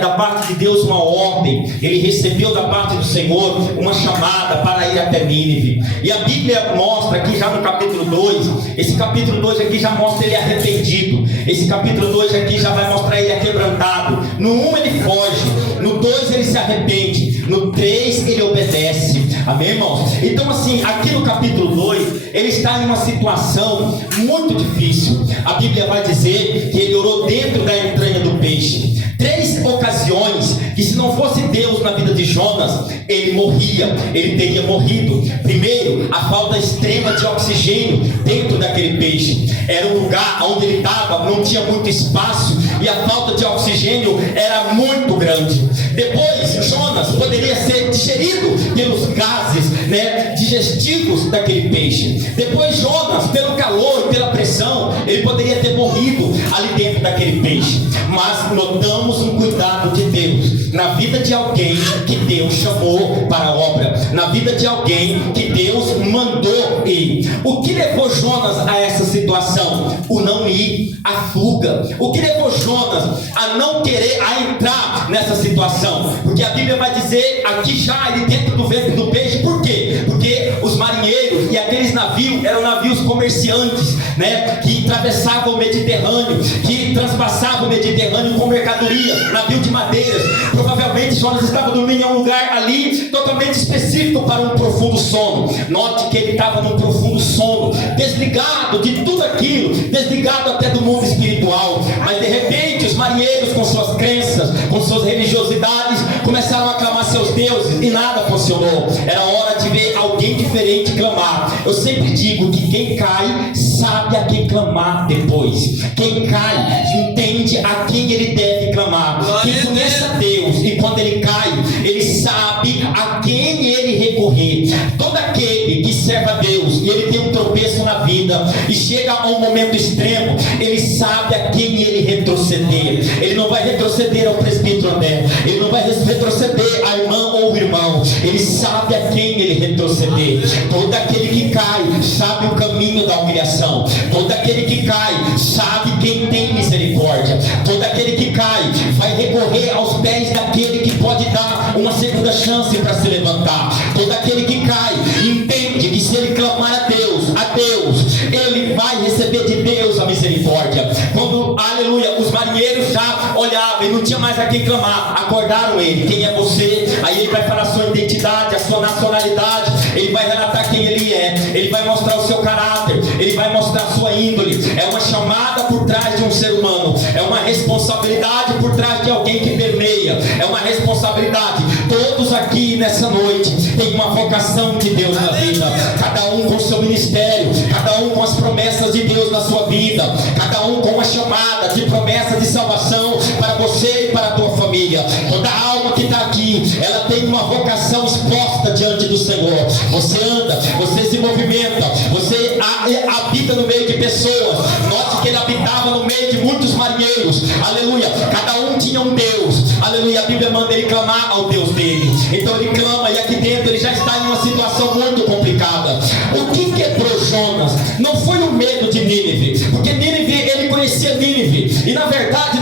da parte de Deus uma ordem, ele recebeu da parte do Senhor uma chamada para ir até Nínive. E a Bíblia mostra aqui já no capítulo 2, esse capítulo 2 aqui já mostra ele arrependido. Esse capítulo 2 aqui já vai mostrar ele quebrantado. No 1 ele foge, no 2 ele se arrepende, no 3 ele obedece. Amém, irmãos? Então assim, aqui no capítulo 2 ele está em uma situação muito difícil. A Bíblia vai dizer que ele orou dentro da entranha do peixe. 3 ocasiões que se não fosse Deus na vida de Jonas, ele morria, ele teria morrido. Primeiro, a falta extrema de oxigênio dentro daquele peixe. Era um lugar onde ele estava, não tinha muito espaço e a falta de oxigênio era muito grande. Depois, Jonas poderia ser digerido pelos gases, né, digestivos daquele peixe. Depois, Jonas, pelo calor, pela pressão, ele poderia ter morrido ali dentro daquele peixe. Mas notamos um cuidado de Deus na vida de alguém que Deus chamou para a obra, na vida de alguém que Deus mandou ir. O que levou Jonas a essa situação? O não ir, a fuga. O que levou Jonas a não querer entrar nessa situação? Porque a Bíblia vai dizer aqui já ele dentro do ventre do peixe. Por quê? Porque os marinheiros e aqueles navios eram navios comerciantes, né, que atravessavam o Mediterrâneo, que transpassavam o Mediterrâneo com mercadorias, navio de madeiras. Provavelmente Jonas estava dormindo em um lugar ali totalmente específico para um profundo sono. Note que ele estava num profundo sono, desligado de tudo aquilo, desligado até do mundo espiritual. Mas de repente os marinheiros, com suas crenças, com suas religiosidades, começaram a clamar seus deuses e nada funcionou. Era hora de ver alguém diferente clamar. Eu sempre digo que quem cai sabe a quem clamar depois. Quem cai entende a quem ele deve clamar. Quem conhece a Deus e quando ele cai, ele sabe a quem ele recorrer. Todo aquele que serve a Deus e ele tem um tropeço na vida e chega a um momento extremo, ele sabe a quem ele retroceder. Ele não vai retroceder ao presbítero André, ele não vai retroceder à irmã ou irmão, ele sabe a quem ele retroceder. Todo aquele que cai sabe o caminho da humilhação. Todo aquele que cai sabe quem tem misericórdia. Todo aquele que cai vai recorrer aos pés daquele que pode dar uma segunda chance para se levantar. Todo aquele que cai entende que se ele clamar a Deus, ele vai receber de Deus a misericórdia. Quando, aleluia, os marinheiros já olhavam e não tinha mais a quem clamar, acordaram ele: quem é você? Aí ele vai falar a sua identidade, a sua nacionalidade, ele vai relatar quem ele é, ele vai mostrar o seu caráter, ele vai mostrar a sua índole. É uma chamada por trás de um ser humano, é uma responsabilidade por trás de alguém que permeia, é uma responsabilidade. Todos aqui nessa noite têm uma vocação de Deus na vida, cada um com o seu ministério, cada um com as promessas de Deus na sua vida, cada um com uma chamada de promessa de salvação para você e para a tua família. Toda alma que está aqui, ela tem uma vocação exposta diante do Senhor. Você anda, você se movimenta, você habita no meio de pessoas. Note que ele habitava no meio de muitos marinheiros, aleluia, cada um tinha um Deus, aleluia. A Bíblia manda ele clamar ao Deus dele, então ele clama, e aqui dentro ele já está em uma situação muito complicada. O que quebrou Jonas não foi o medo de Nínive, porque Nínive, ele conhecia Nínive, e na verdade,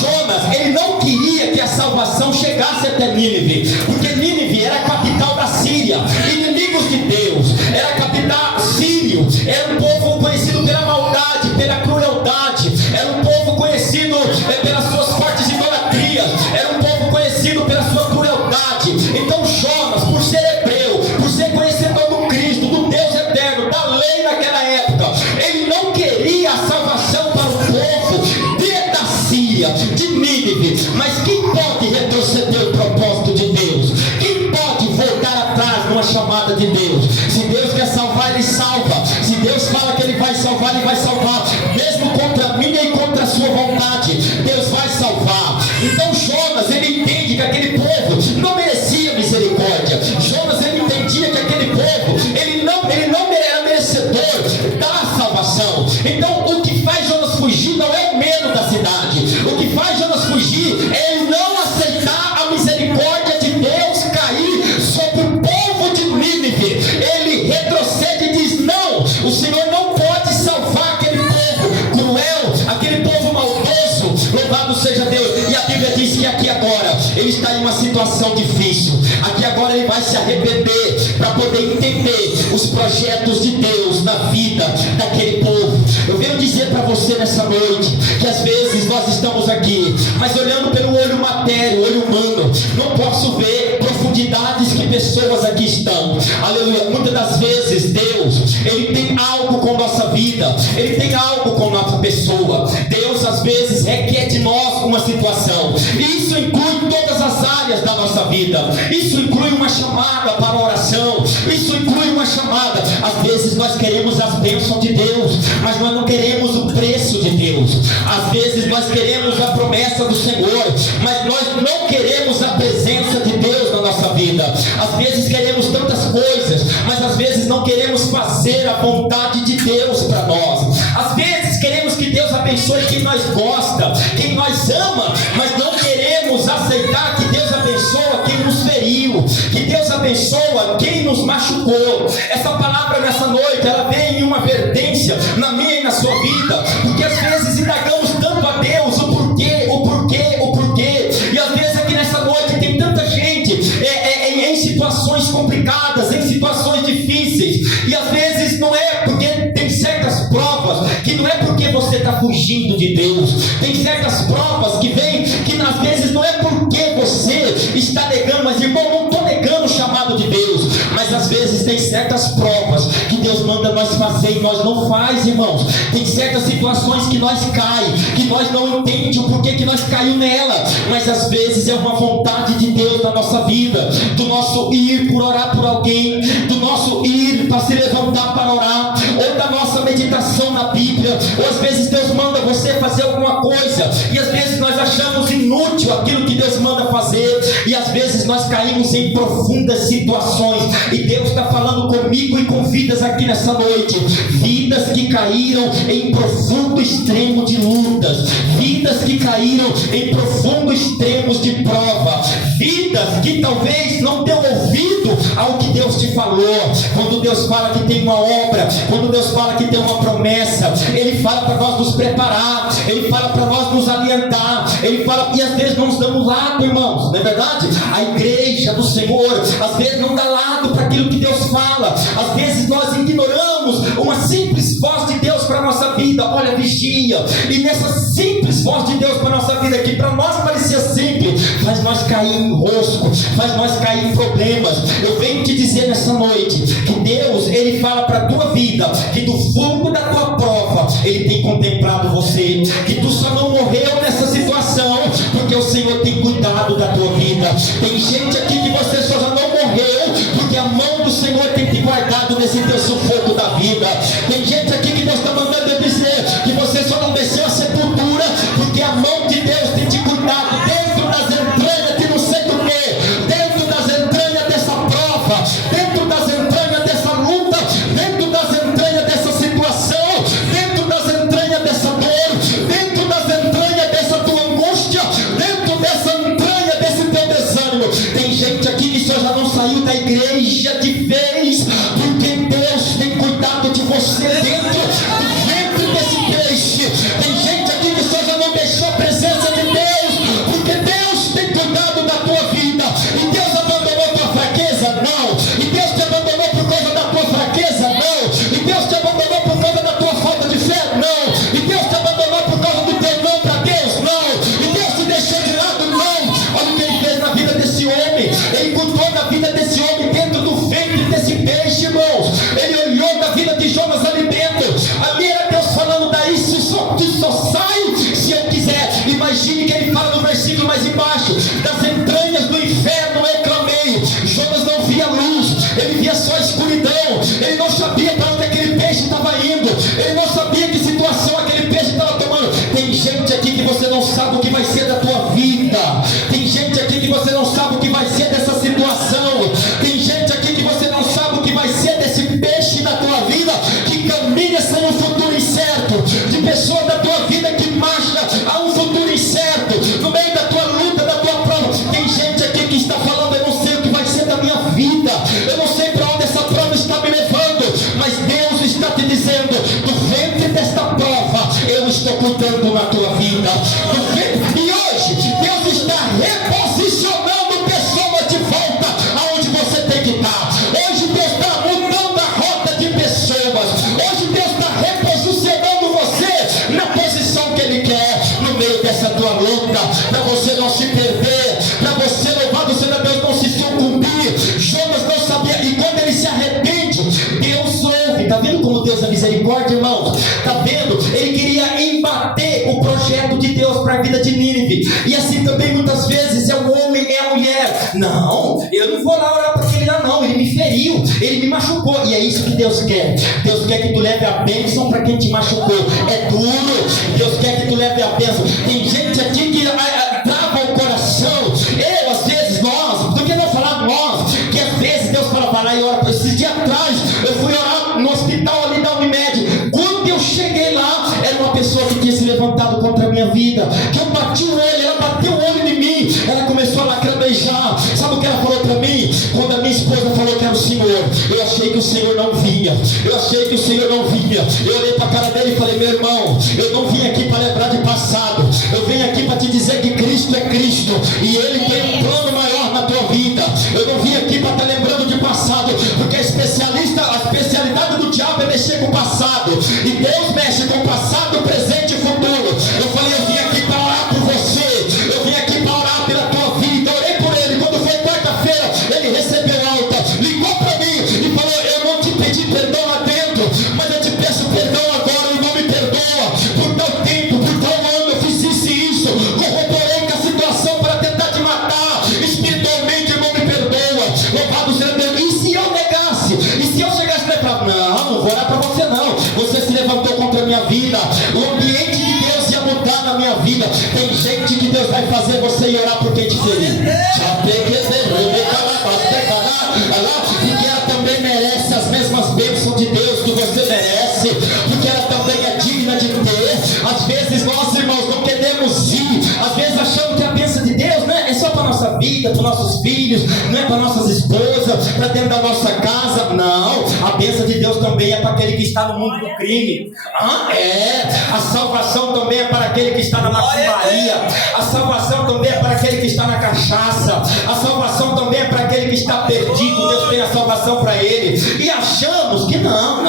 Jonas, ele não queria que a salvação chegasse até Nínive, porque Nínive era a capital da Síria, inimigos de Deus, era a capital sírio, era um povo conhecido pela maldade, pela crueldade, era um povo conhecido pelas suas fortes idolatrias, era um povo conhecido pela sua crueldade. Então Jonas, por ser hebreu, por ser conhecedor do Cristo, do Deus eterno, da lei naquela época, ele não queria a salvação para o povo da Síria, de Nínive. Mas quem pode retroceder o propósito de Deus? Quem pode voltar atrás numa chamada de Deus? Se Deus quer salvar, ele salva. Se Deus fala que ele vai salvar, ele vai salvar, mesmo contra a minha e contra a sua vontade. Deus vai salvar. Então Jonas, ele entende que aquele povo não merecia misericórdia. Jonas, ele entendia que aquele povo, ele não era merecedor da salvação. Então o que faz Jonas fugir não é o medo da cidade. O que faz Jonas fugir é ele não aceitar a misericórdia de Deus cair sobre o povo de Nínive. Ele retrocede e diz: não, o Senhor não pode salvar aquele povo cruel, aquele povo maldoso. Louvado seja Deus. E a Bíblia diz que aqui agora ele está em uma situação difícil. Aqui agora ele vai se arrepender para poder entender os projetos de Deus na vida daquele povo. Eu venho dizer para você nessa noite que às vezes nós estamos aqui, mas olhando pelo olho matéreo, olho humano, não posso ver profundidades que pessoas aqui estão. Aleluia. Muitas das vezes Deus, ele tem algo com nossa vida, ele tem algo com nossa pessoa. Deus às vezes requer de nós uma situação, e isso inclui todas as áreas da nossa vida. Isso inclui uma chamada para a oração, isso inclui uma chamada. Às vezes nós queremos as bênçãos de Deus, mas nós não queremos o preço de Deus. Às vezes nós queremos a promessa do Senhor, mas nós não queremos a presença de Deus na nossa vida. Às vezes queremos tantas coisas, mas às vezes não queremos fazer a vontade de Deus para nós. Às vezes queremos que Deus abençoe quem nós gosta, quem nós ama, mas não queremos aceitar que Deus abençoa quem nos feriu, que Deus abençoa quem nos machucou. Essa palavra nessa noite, ela vem em uma advertência na minha e na sua vida, porque às vezes indagamos tanto a Deus o porquê, e às vezes aqui nessa noite tem tanta gente em situações complicadas, em situações difíceis, e às vezes não é porque tem certas provas, que não é porque você está fugindo de Deus. Tem certas provas que vêm, que às vezes não é porque você está negando, mas irmão, não estou negando o chamado de Deus, mas às vezes tem certas provas que Deus manda nós fazer e nós não faz, irmãos. Tem certas situações que nós caímos, que nós não entendemos o porquê que nós caímos nela, mas às vezes é uma vontade de Deus na nossa vida, do nosso ir por orar por alguém, do nosso ir para se levantar para orar, ou da nossa meditação na Bíblia, ou às vezes Deus manda você fazer alguma coisa, e às vezes nós achamos inútil aquilo que Deus manda fazer, e às vezes nós caímos em profundas situações, e Deus está falando comigo e com vidas aqui nessa noite, vidas que caíram em profundo extremo de lutas, vidas que caíram em profundo extremos de prova, vidas que talvez não tenham ouvido ao que Deus te falou. Quando Deus fala que tem uma obra, quando Deus fala que tem uma promessa, Ele fala para nós nos preparar, Ele fala para nós nos alientar, Ele fala, e às vezes não nos damos lado, irmãos, não é verdade? A igreja do Senhor às vezes não dá lado para aquilo que Deus fala, às vezes nós ignoramos uma simples voz de Deus para a nossa vida. Olha, vigia, e nessa simples voz de Deus para a nossa vida, que para nós parecia simples, faz nós cair em enrosco, faz nós cair em problemas. Eu venho te dizer nessa noite que Deus, Ele fala para a tua vida que do fundo da tua prova Ele tem contemplado você, que tu só não morreu nessa situação porque o Senhor tem cuidado da tua vida. Tem gente aqui que você só já não morreu porque a mão do Senhor tem te guardado nesse teu sufoco da vida. Tem gente aqui que Deus está mandando eu dizer que você só não desceu a sepultura porque a mão de Deus tem te cuidado dentro das entranhas de não sei do que, dentro das entranhas dessa prova, dentro das entranhas dessa luta, dentro das entranhas dessa situação, dentro das entranhas dessa dor, dentro das entranhas dessa tua angústia, dentro dessa entranha desse teu desânimo. Tem gente aqui que só já não saiu da igreja de vez porque Deus tem cuidado de você dentro do ventre desse peixe. Tem gente aqui que só já não deixou a presença de Deus porque Deus tem cuidado da tua vida. E Deus abandonou a tua fraqueza? Não. E Deus te abandonou por causa da tua fraqueza? Não. E Deus te abandonou por causa da tua falta de fé? Não. E Deus te abandonou por causa do teu não para Deus? Não. E Deus te deixou de lado? Não. Olha o que Ele fez na vida desse homem. Ele cuidou da vida desse homem dentro do ventre desse peixe, irmãos. Ele olhou da vida de Jonas alimento. Ali era Deus falando, daí só sai se eu quiser. Imagine que Ele fala no versículo mais embaixo: das entranhas do inferno eu clamei. Jonas não via luz, ele via só escuridão. Ele não sabia para onde aquele peixe estava indo, ele não sabia que situação aquele peixe estava tomando. Tem gente aqui que você não sabe o que vai ser da tua vida. Tem gente aqui que você não sabe o que vai ser dessa situação. Tem gente aqui que você não sabe o que vai ser desse peixe da tua vida, que caminha sem um futuro incerto, de pessoa da tua vida que marcha a um futuro incerto, no meio da tua luta, da tua prova. Tem gente aqui que está falando, eu não sei o que vai ser da minha vida, eu não sei para onde essa prova está me levando, mas Deus está te dizendo, do ventre desta prova, eu estou cuidando na tua vida. E hoje, Deus está reposicionando pessoas de volta aonde você tem que estar. Hoje Deus está mudando a rota de pessoas. Hoje Deus está reposicionando você na posição que Ele quer, no meio dessa tua luta, para você não se perder, para você, louvado seja Deus, não se sucumbir. Jonas não sabia, e quando ele se arrepende, Deus ouve. Está vendo como Deus é misericórdia, irmãos? Está vendo? Ele queria embater o projeto de Deus para a vida de Nínive. E assim também muitas vezes é o homem, é a mulher. Não, eu não vou lá orar para aquele lá não, ele me feriu, ele me machucou. E é isso que Deus quer. Deus quer que tu leve a bênção para quem te machucou. É duro. Deus quer que tu leve a bênção. Tem gente aqui que trava o coração. Eu, às vezes, nós, do que não falar nós, que às vezes Deus fala, vai lá e ora. Esses dias atrás, eu fui orar no hospital ali da Unimed. Quando eu cheguei lá, era uma pessoa que tinha se levantado contra a minha vida, que eu bati o olho, ela bateu o olho em mim, ela começou a lacrimejar. Sabe o que ela falou para mim? Quando a minha esposa falou que era o Senhor, eu achei que o Senhor não vinha, eu achei que o Senhor não vinha. Eu olhei para a cara dele e falei, meu irmão, eu não vim aqui para lembrar de passado, eu venho aqui para te dizer que Cristo é Cristo, e Ele tem um plano maior na tua vida. Eu não vim aqui para estar lembrando de passado, porque a especialidade do diabo é mexer com o passado, e Deus mexe com o passado, presente e futuro. Eu falei, eu vim aqui para orar por você, eu vim aqui para orar pela tua vida. Eu orei por ele. Quando foi quarta-feira, ele recebeu alta, ligou para mim e falou, eu não te pedi perdão lá dentro, mas eu te peço perdão agora. O irmão me perdoa, por tal tempo, por tal ano eu fiz isso e isso, corroborei com a situação para tentar te matar espiritualmente. O irmão me perdoa, louvado seja Deus. E se eu negasse? E se eu chegasse e falar, não vou orar para você não, você se levantou contra a minha vida, o ambiente de Deus ia mudar na minha vida. Tem gente que Deus vai fazer você ir orar por quem te feriu. vezes nós, irmãos, não queremos ir, às vezes achamos que a bênção de Deus, né, é só para nossa vida, para nossos filhos, não é para nossas esposas, para dentro da nossa casa. Não, a bênção de Deus também é para aquele que está no mundo do crime. A salvação também é para aquele que está na macumbaria, a salvação também é para aquele que está na cachaça, a salvação também é para aquele que está perdido. Deus tem a salvação para ele, e achamos que não,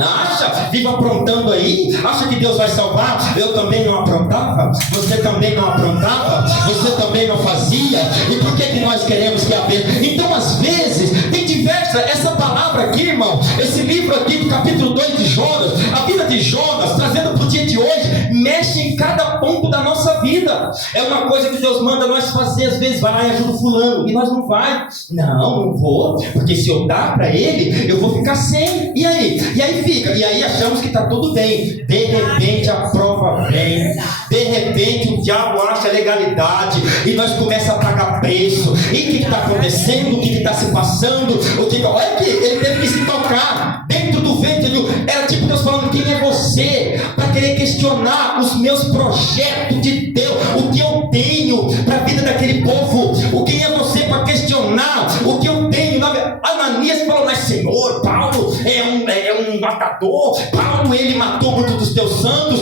acha, viva aprontando aí, acha que Deus vai salvar. Eu também não aprontava, você também não aprontava, você também não fazia, e por que nós queremos que a bênção? Então às vezes tem diversa, essa palavra aqui, irmão, esse livro aqui do capítulo 2 de Jonas, a vida de Jonas, trazendo para o dia de hoje, mexe em cada ponto da nossa vida. É uma coisa que Deus manda nós fazer, às vezes vai lá e ajuda o fulano, e nós não vai, não vou, porque se eu dar para ele, eu vou ficar sem, e aí fica, e aí achamos que está tudo bem. De repente a prova vem, de repente o diabo acha legalidade, e nós começamos a pagar preço. E o que está acontecendo? O que está se passando? Olha que ele teve que se tocar dentro do ventre. Era tipo Deus falando: quem é você para querer questionar os meus projetos de Deus, o que eu tenho para a vida daquele povo? O quem é você para questionar o que eu tenho? Ananias falou: mas Senhor, Paulo é um matador, Paulo ele matou muitos dos teus santos.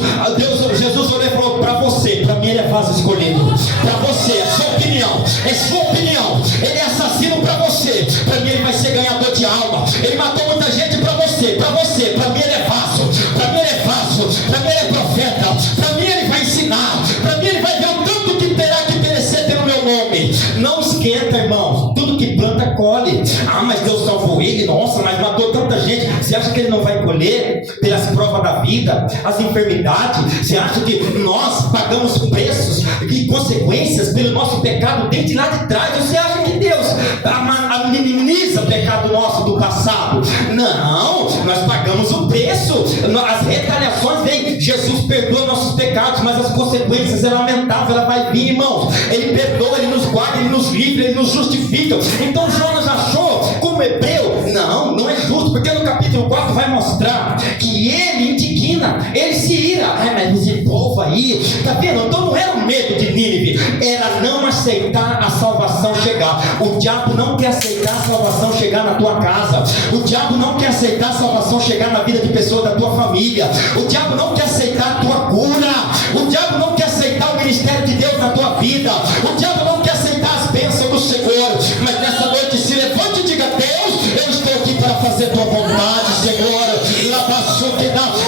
Jesus olhou e falou: para você, para mim ele é vaso escolhido, para você, é sua opinião, ele é assassino para você, para mim ele vai ser ganhador de alma, ele matou muita gente para você, para mim ele é vaso, para mim ele é profeta, para mim ele vai ensinar, para mim ele vai ver o tanto que terá que perecer pelo meu nome. Não esquenta, irmãos, tudo que planta colhe. Mas Deus salvou ele, nossa, mas matou tanta gente. Você acha que ele não vai colher pelas provas da vida, as enfermidades? Você acha que nós pagamos preços e consequências pelo nosso pecado desde lá de trás? Você acha que Deus minimiza o pecado nosso do passado? Não, nós pagamos o preço, as retaliações vêm. Jesus perdoa nossos pecados, mas as consequências é lamentável, ela vai vir, irmãos. Ele perdoa, ele nos guarda, ele nos livra, ele nos justifica. Então Jonas achou, como hebreu, não é justo, porque no capítulo 4 vai mostrar que ele indigna, ele se ira. Mas esse povo aí, tá vendo? Então não era o medo de Nínive, era não aceitar a salvação chegar. O diabo não quer aceitar a salvação chegar na tua casa, o diabo não quer aceitar a salvação chegar na vida de pessoas da tua família, o diabo não quer aceitar a tua cura, o diabo não quer aceitar o ministério de Deus na tua vida, o diabo não quer aceitar as bênçãos do Senhor. Mas nessa noite se levante e diga: Deus, eu estou aqui para fazer tua vontade, Senhor.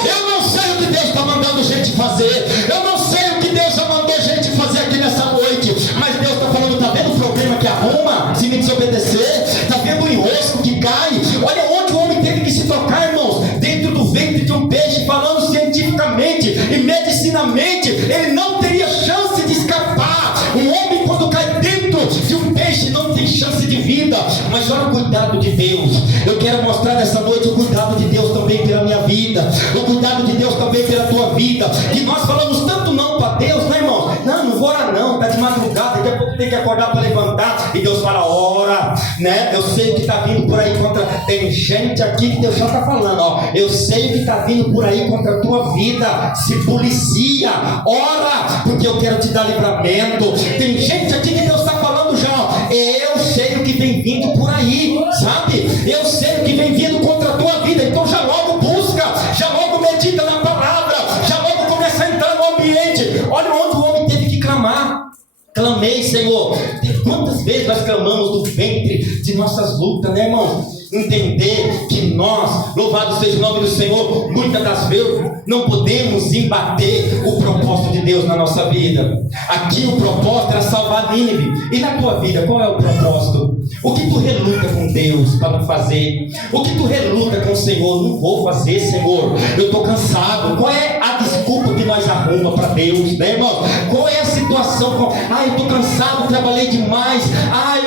Eu não sei o que Deus está mandando gente fazer, eu não sei o que Deus já mandou gente fazer aqui nessa noite, mas Deus está falando: está vendo o problema que arruma se me desobedecer? Está vendo o enrosco que cai? Olha onde o homem teve que se tocar, irmãos, dentro do ventre de um peixe. Falando cientificamente e medicinamente, ele não teria chance de escapar. Um homem, quando cai dentro de um peixe, não tem chance de vida. Mas olha o cuidado de Deus. Eu quero mostrar nessa noite o cuidado de Deus também pela minha vida, o cuidado de Deus também pela tua vida. Que nós falamos tanto não para Deus, né, irmão? Não vou orar não, está de madrugada, daqui a pouco tem que acordar para levantar. E Deus fala: ora, né? Eu sei o que está vindo por aí contra. Tem gente aqui que Deus já está falando, ó. Eu sei o que está vindo por aí contra a tua vida. Se policia, ora, porque eu quero te dar livramento. Tem gente aqui que Deus está falando já, ó. Eu sei o que vem vindo por aí, sabe? Eu sei o que vem vindo contra a tua vida. Então já logo busca, já logo medita na palavra, já logo começa a entrar no ambiente. Olha onde o homem teve que clamar. Clamei, Senhor. Quantas vezes nós clamamos do ventre de nossas lutas, né, irmão? Entender que nós, louvado seja o nome do Senhor, muitas das vezes não podemos embater o propósito de Deus na nossa vida. Aqui o propósito era salvar Nínive. E na tua vida, qual é o propósito? O que tu reluta com Deus para não fazer? O que tu reluta com o Senhor? Não vou fazer, Senhor, eu estou cansado. Qual é a desculpa que nós arrumamos para Deus, né, irmão? Qual é a situação? Eu estou cansado, trabalhei demais.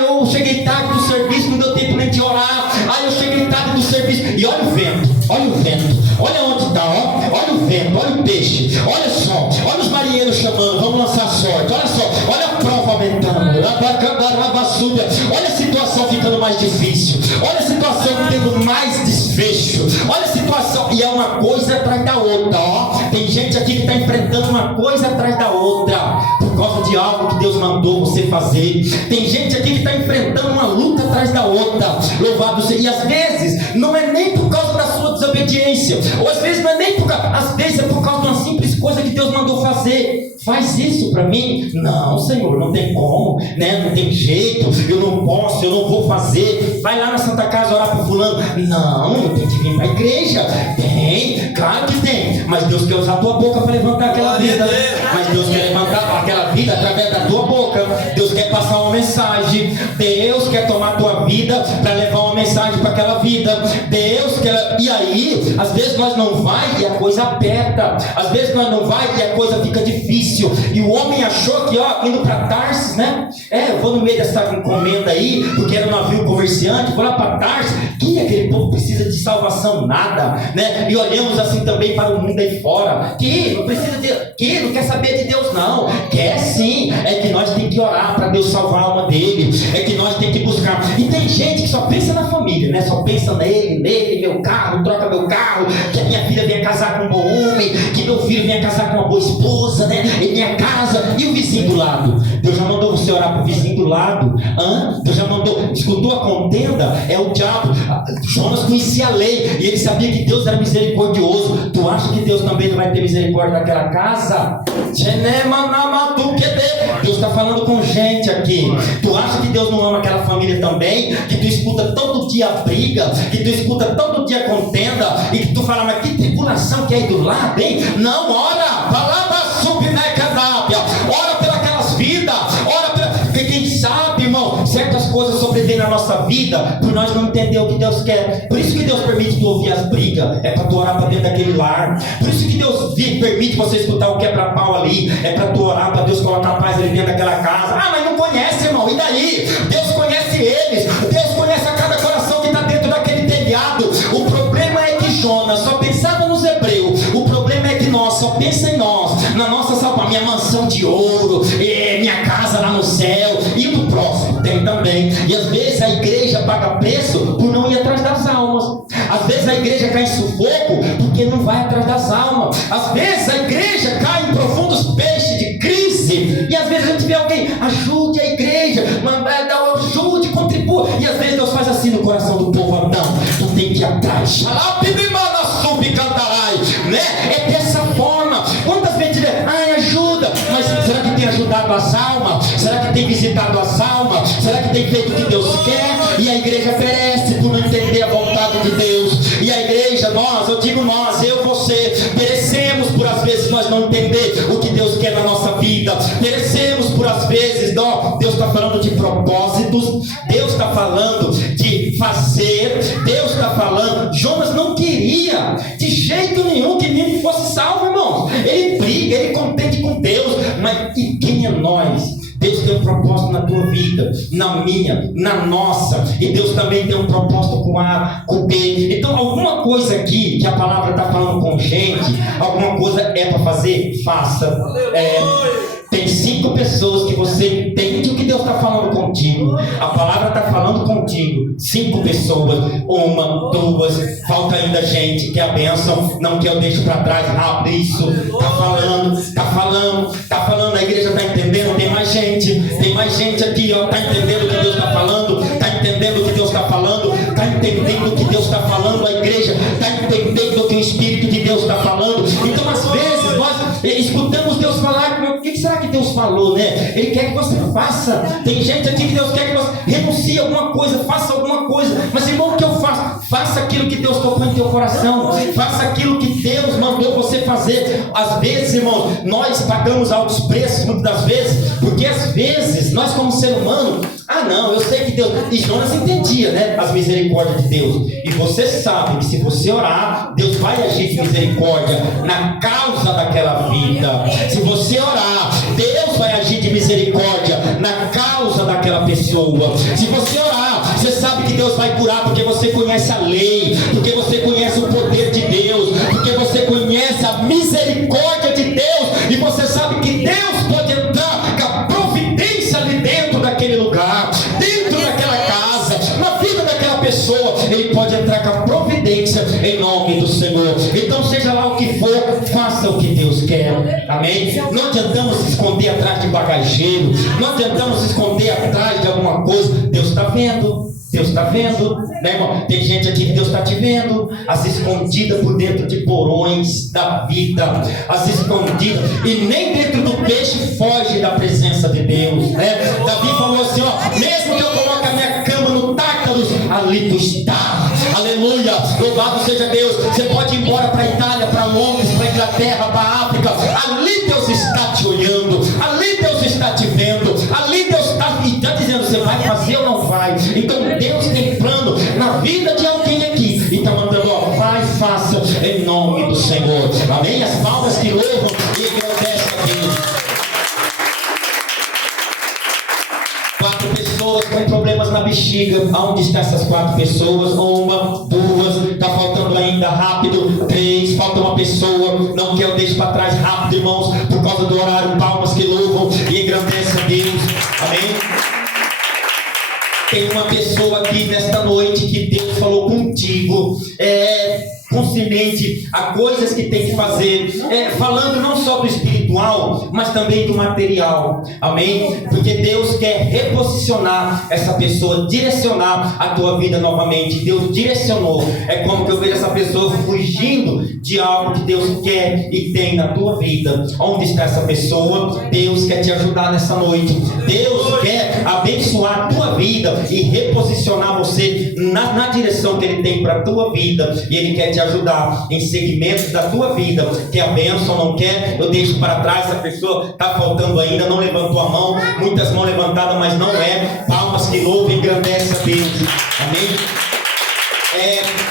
Eu cheguei tarde do serviço, não deu tempo nem de orar. Eu cheguei tarde do serviço. E olha o vento, olha onde está, olha o vento, olha o peixe, olha só, olha os marinheiros chamando, vamos lançar sorte, olha só, olha a prova aumentando, olha a situação ficando mais difícil, olha a situação tendo mais desfecho, olha a situação, e é uma coisa atrás da outra, Tem gente aqui que está enfrentando uma coisa atrás da outra, por causa de algo que Deus mandou você fazer. Tem gente aqui que está enfrentando uma luta atrás da outra, louvado seja. E às vezes não é nem por causa da sua desobediência, ou às vezes não é nem por causa, às vezes é por causa de uma simples coisa que Deus mandou fazer. Faz isso para mim? Não, Senhor, não tem como, né? Não tem jeito, eu não posso, eu não vou fazer. Vai lá na Santa Casa orar para fulano. Não, eu tenho que vir para a igreja. Tem, claro que tem, mas Deus quer usar a tua boca para levantar aquela vida. Mas Deus quer levantar aquela vida através da tua boca. Deus quer passar uma mensagem. Deus quer tomar a tua vida para levar uma mensagem para aquela vida. Deus quer. E aí, às vezes nós não vai e a coisa aperta. Às vezes nós não vai e a coisa fica difícil. E o homem achou que, indo para Tarsis, né? Eu vou no meio dessa encomenda aí, porque era um navio comerciante, vou lá para Tarsis. Que aquele povo precisa de salvação? Nada, né? E olhamos assim também para o mundo aí fora, que não precisa de, que não quer saber de Deus, não. Quer sim, é que nós temos que orar para Deus salvar a alma dele, é que nós temos que buscar. E tem gente que só pensa na família, né? Só pensa nele, meu carro, troca meu carro, que a minha filha venha casar com um bom homem, que meu filho venha casar com uma boa esposa, né? E minha casa, e o vizinho do lado. Deus já mandou você orar para o vizinho do lado. Deus já mandou, escutou a contenda? É o diabo. Jonas conhecia a lei e ele sabia que Deus era misericordioso. Tu acha que Deus também não vai ter misericórdia daquela casa? Deus está falando com gente aqui. Tu acha que Deus não ama aquela família também? Que tu escuta todo dia briga, que tu escuta todo dia contenda, e que tu fala, mas que tribulação que é aí do lado, hein? Não, ora, palavra subnecadápia, ora pelas vidas, ora pela. Porque quem sabe, irmão, certas coisas sobrevêm na nossa vida por nós não entender o que Deus quer. Por isso que Deus permite tu ouvir as brigas, é para tu orar para dentro daquele lar. Por isso que Deus permite você escutar o quebra-pau ali, é para tu orar para Deus colocar paz ali dentro daquela casa. Mas não conhece, irmão, e daí? Deus conhece eles, Deus conhece a cada coração que está dentro daquele telhado. O problema é que Jonas só pensava nos hebreus. O problema é que nós só pensa em nós, na nossa salvação, minha mansão de ouro, minha casa lá no céu, e do próximo tem também. E às vezes a igreja paga preço por não ir atrás das almas. Às vezes a igreja cai em sufoco porque não vai atrás das almas. Às vezes a igreja cai em profundos peixes de crise. E às vezes a gente vê alguém, ajude a igreja, ajude, contribua. E às vezes Deus faz assim no coração do povo, não, tu tem que ir atrás. Né? É dessa forma. Quantas vezes diz, ajuda, mas será que tem ajudado as almas? Será que tem visitado as almas? Será que tem feito o que Deus quer? E a igreja perece por não entender a vontade de Deus. E a igreja, eu digo nós, eu, você, perecemos por às vezes nós não entender o que Deus quer na nossa vida. Perecemos por às vezes, Deus está falando de propósitos, Deus está falando de fazer, Deus está falando. Jonas não queria de jeito nenhum que ninguém fosse salvo, irmãos. Ele briga, ele contende com Deus, mas e quem é nós? Deus tem um propósito na tua vida, na minha, na nossa. E Deus também tem um propósito com A, com B. Então alguma coisa aqui que a palavra está falando com gente, alguma coisa é para fazer, faça. Tem 5 pessoas que você entende o que Deus está falando contigo. A palavra está falando contigo. 5 pessoas, 1, 2, falta ainda gente. Que a bênção não que eu deixo para trás. Rápido isso. Está falando. A igreja está entendendo. Tem mais gente aqui, está entendendo o que Deus está falando. Está entendendo o que Deus está falando. Está entendendo o que Deus está falando. A igreja está entendendo o que o Espírito de Deus está falando. Então às vezes nós escutamos Deus falar. O que será que Deus falou, né? Ele quer que você faça. Tem gente aqui que Deus quer que você renuncie a alguma coisa, faça alguma coisa. Mas irmão, o que eu faço? Faça aquilo que Deus tocou em teu coração. Faça aquilo que Deus mandou você fazer. Às vezes, irmão, nós pagamos altos preços, muitas das vezes, porque às vezes nós como ser humano, não, eu sei que Deus, e Jonas entendia, né, as misericórdias de Deus. E você sabe que se você orar, Deus vai agir com misericórdia na causa daquela vida. Se você orar, Deus vai agir de misericórdia na causa daquela pessoa. Se você orar, você sabe que Deus vai curar, porque você conhece a lei, porque você conhece o poder de Deus, porque você conhece a misericórdia de Deus, e você sabe que Deus pode entrar com a providência ali dentro daquele lugar, dentro daquela casa, na vida daquela pessoa. Ele pode entrar com a providência em nome do Senhor. Então seja lá o que for, faça o que Deus quer, amém? Não adiantamos se esconder atrás de bagageiro, não adiantamos se esconder atrás de alguma coisa. Deus está vendo, Deus está vendo, né, irmão? Tem gente aqui que Deus está te vendo, as escondidas por dentro de porões da vida, as escondidas, e nem dentro do peixe foge da presença de Deus, né? Davi falou assim, ó, mesmo que eu coloque a minha cama no Tártaros, ali tu está, aleluia, louvado seja Deus. Você pode ir embora para a Itália, para Londres, para a Inglaterra, para a África, ali Deus está te olhando, ali Deus está te vendo, ali Deus está dizendo, você vai fazer ou não vai? Então Deus tem plano na vida de alguém aqui e está mandando, ó, vai, faça em nome do Senhor, amém? As palmas que louvam e agradecem a Deus. 4 pessoas com problemas na bexiga. Aonde estão essas 4 pessoas? 1, 2, está faltando ainda, rápido. 3, falta uma pessoa. Não quer, eu deixo para trás, rápido, irmãos, por causa do horário. Palmas que louvam e engrandecem a Deus, amém? Tem uma pessoa aqui nesta noite que Deus falou contigo, consciente a coisas que tem que fazer, falando não só do espiritual, mas também do material, amém? Porque Deus quer reposicionar essa pessoa, direcionar a tua vida novamente. Deus direcionou. É como que eu vejo essa pessoa fugindo de algo que Deus quer e tem na tua vida. Onde está essa pessoa? Deus quer te ajudar nessa noite. Deus quer abençoar a tua vida e reposicionar você na direção que Ele tem para a tua vida, e Ele quer te ajudar em segmentos da tua vida. Que a bênção não quer, eu deixo para trás. Essa pessoa está faltando ainda, não levantou a mão, muitas mãos levantadas, mas não é. Palmas que louvam e engrandecem a Deus, amém?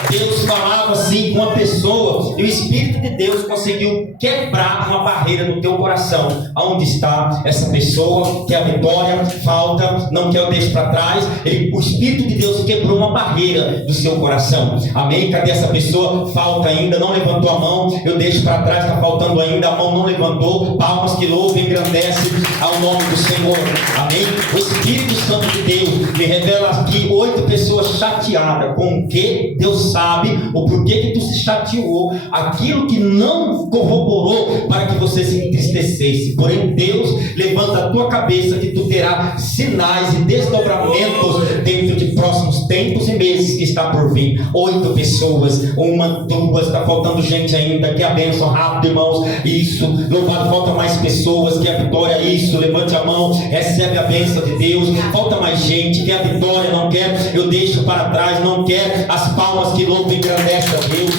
Deus falava assim com uma pessoa, e o Espírito de Deus conseguiu quebrar uma barreira no teu coração. Aonde está essa pessoa? Que a vitória falta, não quer, eu deixo para trás. O Espírito de Deus quebrou uma barreira do seu coração, amém? Cadê essa pessoa? Falta ainda, não levantou a mão, eu deixo para trás, está faltando ainda, a mão não levantou. Palmas que louvam e engrandecem ao nome do Senhor, amém? O Espírito Santo de Deus me revela aqui 8 pessoas chateadas com o que Deus sabe o porquê que tu se chateou, aquilo que não corroborou para que você se entristecesse. Porém Deus levanta a tua cabeça que tu terá sinais e desdobramentos dentro de próximos tempos e meses que está por vir. 8 pessoas, 1, 2, está faltando gente ainda. Que a bênção, rápido, irmãos, isso, louvado, falta mais pessoas, que a vitória, isso, levante a mão, recebe a bênção de Deus. Falta mais gente, que a vitória, não quer, eu deixo para trás, não quer. As palmas que louvam e engrandecem a Deus.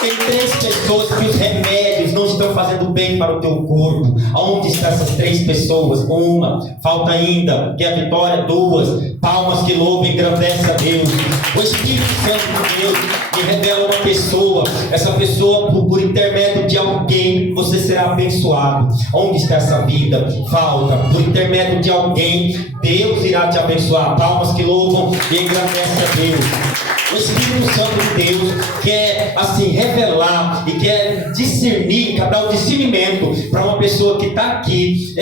Tem 3 pessoas que os remédios não estão fazendo bem para o teu corpo. Aonde estão essas 3 pessoas? 1, falta ainda, que a vitória. 2, palmas que louvam e engrandecem a Deus. O Espírito Santo de Deus me revela uma pessoa. Essa pessoa, por intermédio de alguém, você será abençoado. Onde está essa vida? Falta. Por intermédio de alguém, Deus irá te abençoar. Palmas que louvam e engrandecem a Deus. O Espírito Santo de Deus quer assim revelar e quer discernir, dar o discernimento para uma pessoa que está aqui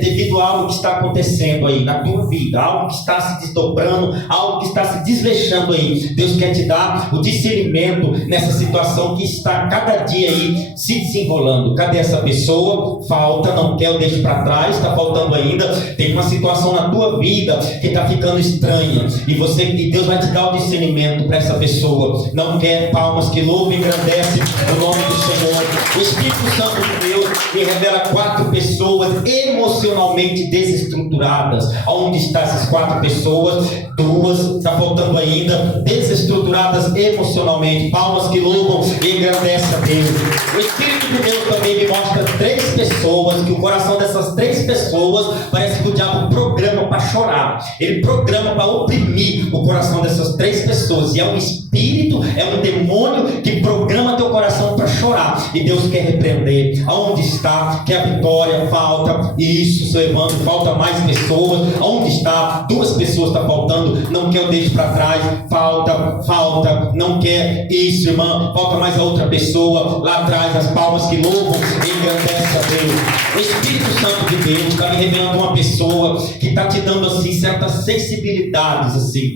devido a algo que está acontecendo aí na tua vida, algo que está se desdobrando, algo que está se desleixando aí. Deus quer te dar o discernimento nessa situação que está cada dia aí se desenrolando. Cadê essa pessoa? Falta, não quer, eu deixo para trás, está faltando ainda. Tem uma situação na tua vida que está ficando estranha e Deus vai te dar o discernimento para essa pessoa. Não quer, palmas que louvam e engrandecem o nome do Senhor. O Espírito Santo de Deus me revela 4 pessoas emocionalmente desestruturadas. Aonde estão essas 4 pessoas? 2, está faltando ainda, desestruturadas emocionalmente. Palmas que louvam e engrandecem a Deus. O Espírito de Deus também me mostra 3 pessoas, que o coração dessas 3 pessoas parece que o diabo programa para chorar. Ele programa para oprimir o coração dessas 3 pessoas. E é um espírito, é um demônio que programa teu coração para chorar. E Deus quer repreender. Aonde está? Que a vitória falta. Isso, seu Evandro, falta mais pessoas. Aonde está? 2 pessoas está faltando. Não quer, eu deixo para trás. Falta. Não quer. Isso, irmã. Falta mais a outra pessoa. Lá atrás, as palmas que louvam e engrandecem a Deus. O Espírito Santo de Deus está me revelando uma pessoa que está te dando assim certas sensibilidades assim.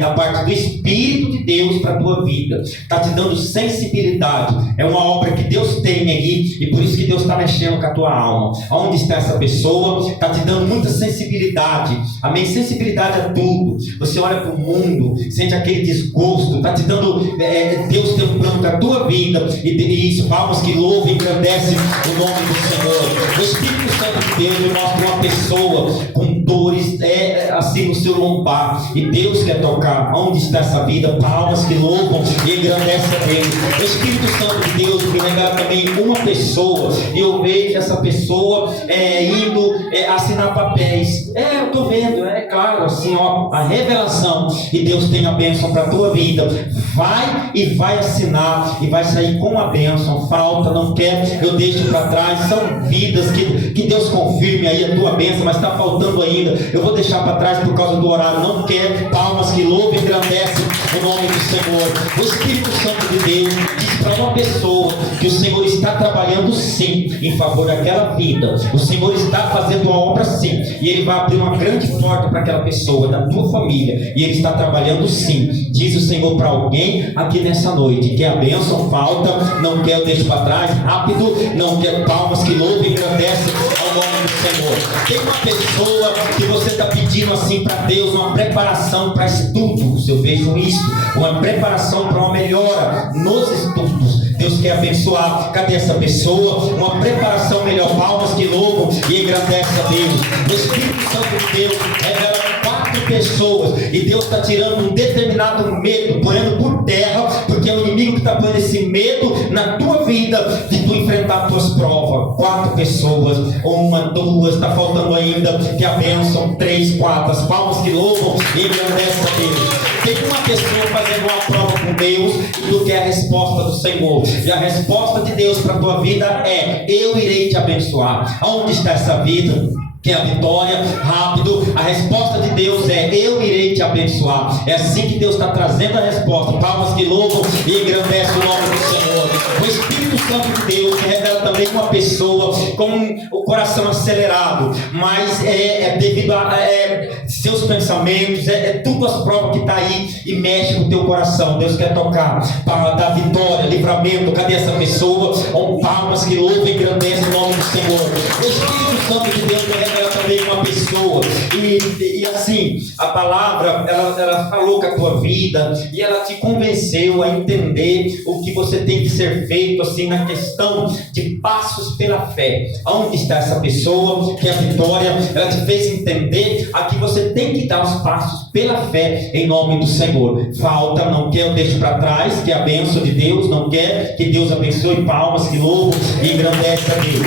da parte do Espírito de Deus para a tua vida. Está te dando sensibilidade. É uma obra que Deus tem aí, e por isso que Deus está mexendo com a tua alma. Onde está essa pessoa? Está te dando muita sensibilidade. Amém? Sensibilidade a tudo. Você olha para o mundo, sente aquele desgosto. Está te dando, Deus tem um plano para a tua vida. E isso, palmas que louvam e engrandecem o nome do Senhor. O Espírito Santo de Deus me mostra uma pessoa com dores assim no seu lombar, e Deus quer tocar. Onde está essa vida? Palmas que louvam e engrandecem a Deus. O Espírito Santo de Deus me revela também uma pessoa, e eu vejo essa pessoa indo assinar papéis. Eu estou vendo, é claro, assim, ó, a revelação, e Deus tem a bênção para a tua vida. Vai e vai assinar, e vai sair com a bênção. Falta, não quer, eu deixo para trás. São vidas que Deus confirme aí a tua bênção, mas está faltando ainda. Eu vou deixar para trás por causa do horário. Não quer, palmas que louvam e engrandecem o nome do Senhor. O Espírito Santo de Deus diz para uma pessoa que o Senhor está trabalhando sim em favor daquela vida. O Senhor está fazendo uma obra sim, e Ele vai abrir uma grande porta para aquela pessoa, da tua família, e Ele está trabalhando sim. Diz o Senhor para alguém aqui nessa noite: que a bênção falta, não quer, eu deixo para trás, rápido, não quer, palmas que louvam e engrandecem ao nome do Senhor. Tem uma pessoa que você está pedindo assim para Deus, uma preparação para estudos. Eu vejo isso, uma preparação para uma melhora nos estudos. Deus quer abençoar. Cadê essa pessoa? Uma preparação melhor. Palmas que louvam e engrandecem a Deus. O Espírito Santo de Deus revela 4 pessoas, e Deus está tirando um determinado medo, ponhando por terra, porque é o inimigo que está pondo esse medo na tua vida de tu enfrentar as tuas provas. 4 pessoas, 1, 2, está faltando ainda, que a bênção, 3, 4, as palmas que louvam e engrandecem a Deus. Tem uma pessoa fazendo uma prova com Deus, e tu quer a resposta do Senhor, e a resposta de Deus para a tua vida é: eu irei te abençoar. Aonde está essa vida? Que é a vitória, rápido. A resposta de Deus é: eu irei te abençoar. É assim que Deus está trazendo a resposta. Palmas que louvam e engrandecem o nome do Senhor. O Espírito Santo de Deus revela também uma pessoa com o coração acelerado, mas devido a seus pensamentos, tudo as provas que está aí e mexe com o teu coração. Deus quer tocar para dar vitória, livramento. Cadê essa pessoa? Palmas que louvam e engrandecem o nome do Senhor. O Espírito Santo de Deus revela também uma pessoa, e assim, a palavra ela falou com a tua vida, e ela te convenceu a entender o que você tem que ser feito assim na questão de passos pela fé. Onde está essa pessoa? Que é a vitória, ela te fez entender a que você tem que dar os passos pela fé em nome do Senhor. Falta, não quer, eu deixo para trás, que é a bênção de Deus, não quer, que Deus abençoe. Palmas que louvam e engrandece a Deus.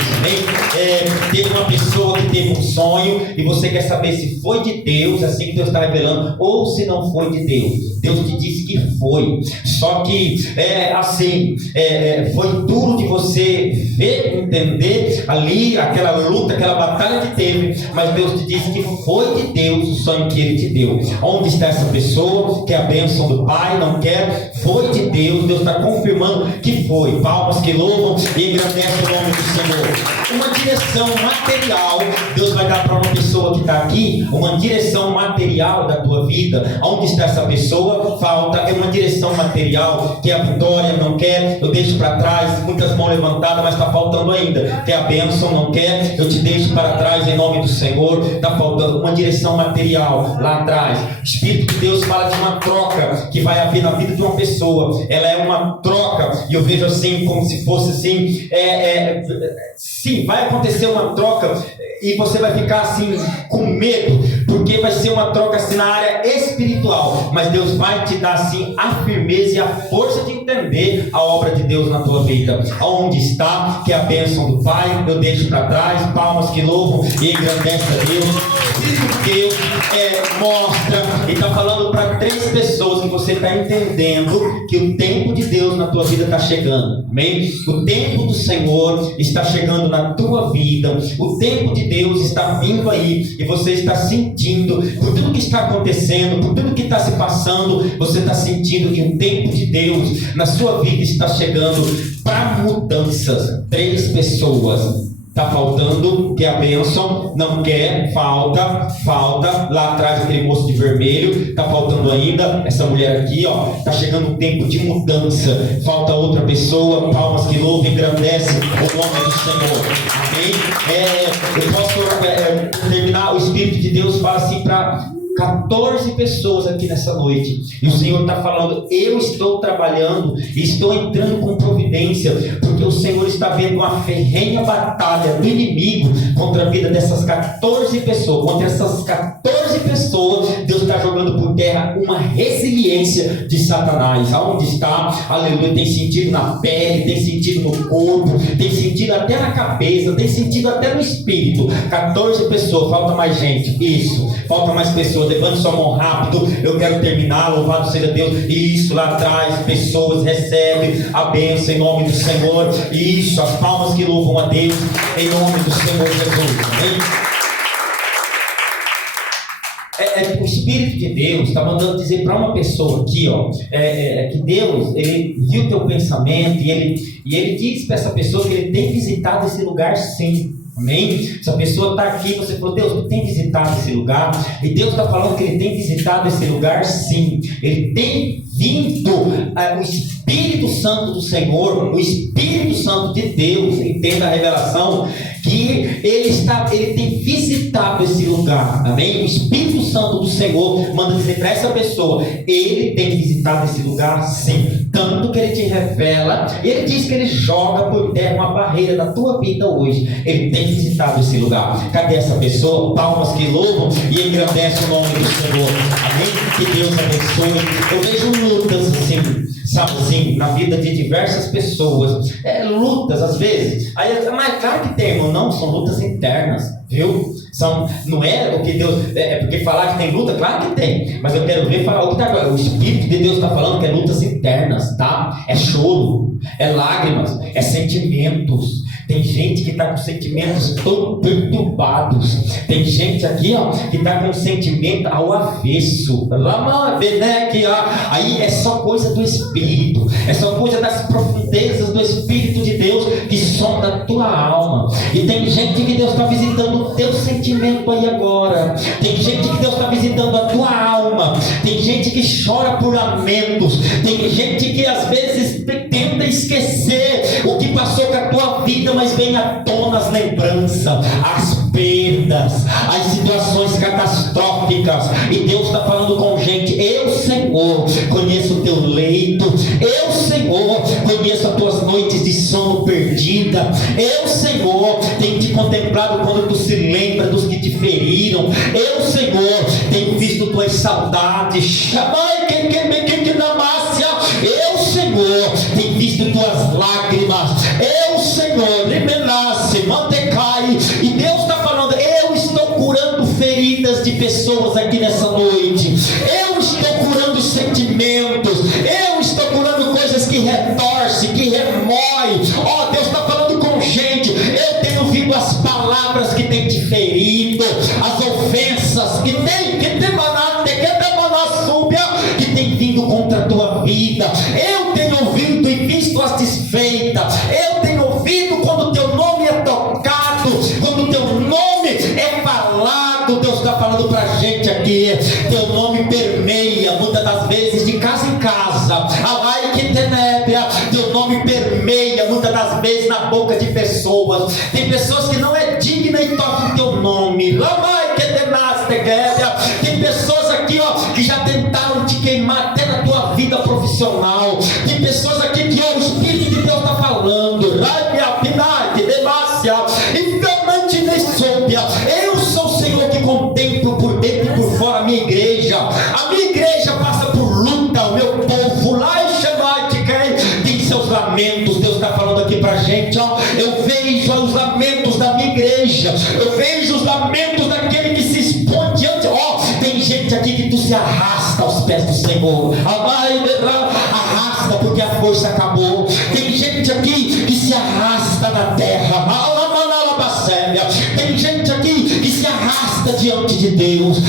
Teve uma pessoa que teve um sonho, e você quer saber se foi de Deus, assim que Deus está revelando, ou se não foi de Deus. Deus te disse que foi, só que foi duro de você ver, entender ali aquela luta, aquela batalha que teve, mas Deus te disse que foi de Deus o sonho que Ele te deu. Onde está essa pessoa? Que é a bênção do Pai, não quer, foi de Deus. Deus está confirmando que foi. Palmas que louvam e engrandecem o nome do Senhor. Uma direção material, Deus vai dar para uma pessoa que está aqui, uma direção material da tua vida. Onde está essa pessoa? Falta, é uma direção material, que é a vitória, não quer, eu deixo para trás. Muitas mãos levantadas, mas está faltando ainda, que é a bênção, não quer, eu te deixo para trás em nome do Senhor. Está faltando uma direção material lá atrás. O Espírito de Deus fala de uma troca que vai haver na vida de uma pessoa. Ela é uma troca, e eu vejo assim, como se fosse assim, sim, vai acontecer uma troca, e você vai ficar assim com medo, porque vai ser uma troca assim na área espiritual, mas Deus vai te dar assim a firmeza e a força de entender a obra de Deus na tua vida. Aonde está, que é a bênção do Pai, eu deixo para trás. Palmas que louvam e engrandecem a Deus. Espírito de Deus mostra e está falando para 3 pessoas que você está entendendo que o tempo de Deus na tua vida está chegando. Amém? O tempo do Senhor está chegando na tua vida. O tempo de Deus está vindo aí, e você está sentindo, por tudo que está acontecendo, por tudo que está se passando, você está sentindo que o tempo de Deus na sua vida está chegando para mudanças. 3 pessoas. Está faltando, quer a bênção, não quer, falta. Lá atrás aquele moço de vermelho, está faltando ainda. Essa mulher aqui, ó, está chegando um tempo de mudança. Falta outra pessoa, palmas que louvam, engrandece o nome do Senhor. Amém? Eu posso terminar, o Espírito de Deus fala assim para 14 pessoas aqui nessa noite, e o Senhor está falando: eu estou trabalhando e estou entrando com providência, porque o Senhor está vendo uma ferrenha batalha do inimigo contra a vida dessas 14 pessoas. Contra essas 14 pessoas, Deus está jogando por terra uma resiliência de Satanás. Aonde está? Aleluia. Tem sentido na pele, tem sentido no corpo, tem sentido até na cabeça, tem sentido até no espírito. 14 pessoas, falta mais gente. Isso, falta mais pessoas. Levante sua mão rápido, eu quero terminar. Louvado seja Deus. Isso, lá atrás, pessoas recebem a bênção em nome do Senhor. Isso, as palmas que louvam a Deus em nome do Senhor Jesus. Amém? O Espírito de Deus está mandando dizer para uma pessoa aqui, ó, que Deus, ele viu o teu pensamento e ele diz para essa pessoa que ele tem visitado esse lugar sim. Amém? Essa pessoa está aqui, você falou: Deus, tu tem visitado esse lugar? E Deus está falando que ele tem visitado esse lugar sim. Ele tem vindo, o Espírito Santo do Senhor, o Espírito Santo de Deus, entenda a revelação, que ele tem visitado esse lugar. Amém? O Espírito Santo do Senhor manda dizer para essa pessoa: ele tem visitado esse lugar sim. Tanto que ele te revela, e ele diz que ele joga por terra uma barreira da tua vida hoje. Ele tem visitado esse lugar. Cadê essa pessoa? Palmas que louvam e engrandece o nome do Senhor. Amém? Que Deus abençoe. Eu vejo lutas assim, sabe assim, na vida de diversas pessoas. Lutas às vezes. Mas claro que tem, irmão. Não, são lutas internas, viu? Não é o que Deus. Porque falar que tem luta, claro que tem. Mas eu quero ver falar o que o Espírito de Deus está falando, que é lutas internas, tá? É choro, é lágrimas, é sentimentos. Tem gente que está com sentimentos tão perturbados. Tem gente aqui, ó, que está com sentimento ao avesso. Aí é só coisa do Espírito. É só coisa das profundezas do Espírito de Deus que sonda a tua alma. E tem gente que Deus está visitando o teu sentimento aí agora. Tem gente que Deus está visitando a tua alma. Tem gente que chora por lamentos. Tem gente que às vezes tenta esquecer o que passou com a tua vida, mas vem à tona as lembranças, as perdas, as situações catastróficas. E Deus está falando com gente: eu, Senhor, conheço o teu leito. Eu, Senhor, conheço as tuas noites de sono perdida. Eu, Senhor, tenho te contemplado quando tu se lembra dos que te feriram. Eu, Senhor, tenho visto tuas saudades. Eu, Senhor, tenho visto tuas lágrimas. Eu, Senhor, liberasse, mantecai. E Deus está falando: eu estou curando feridas de pessoas aqui nessa noite. Eu estou curando sentimentos. Eu estou curando coisas que retorcem, que remoem. Ó, Deus está falando com gente. Eu tenho ouvido as palavras que tem te ferido, as ofensas que tem vindo contra a tua vida. Eu tenho ouvido e visto as desfeitas. Eu tenho ouvido quando o teu nome é tocado, quando o teu nome é falado. Deus está falando para a gente aqui: teu nome permeia, muitas das vezes, de casa em casa. Teu nome permeia, muitas das vezes, na boca de pessoas. Tem pessoas que não é digna e tocam o teu nome. Tem pessoas aqui, ó, que já tentaram te queimar até na tua vida profissional. Tem pessoas aqui que, ó, o Espírito de Deus está falando: eu sou o Senhor que contemplo por dentro e por fora a minha igreja. A minha igreja passa por luta. O meu povo lá tem seus lamentos. Deus está falando aqui pra gente, ó: eu vejo os lamentos da minha igreja. Eu vejo os lamentos daquele que se expõe diante. Ó, tem gente aqui que tu se arrasta aos pés do Senhor. Arrasta porque a força acabou. Tem gente aqui que se arrasta na terra. Tem gente aqui que se arrasta diante de Deus.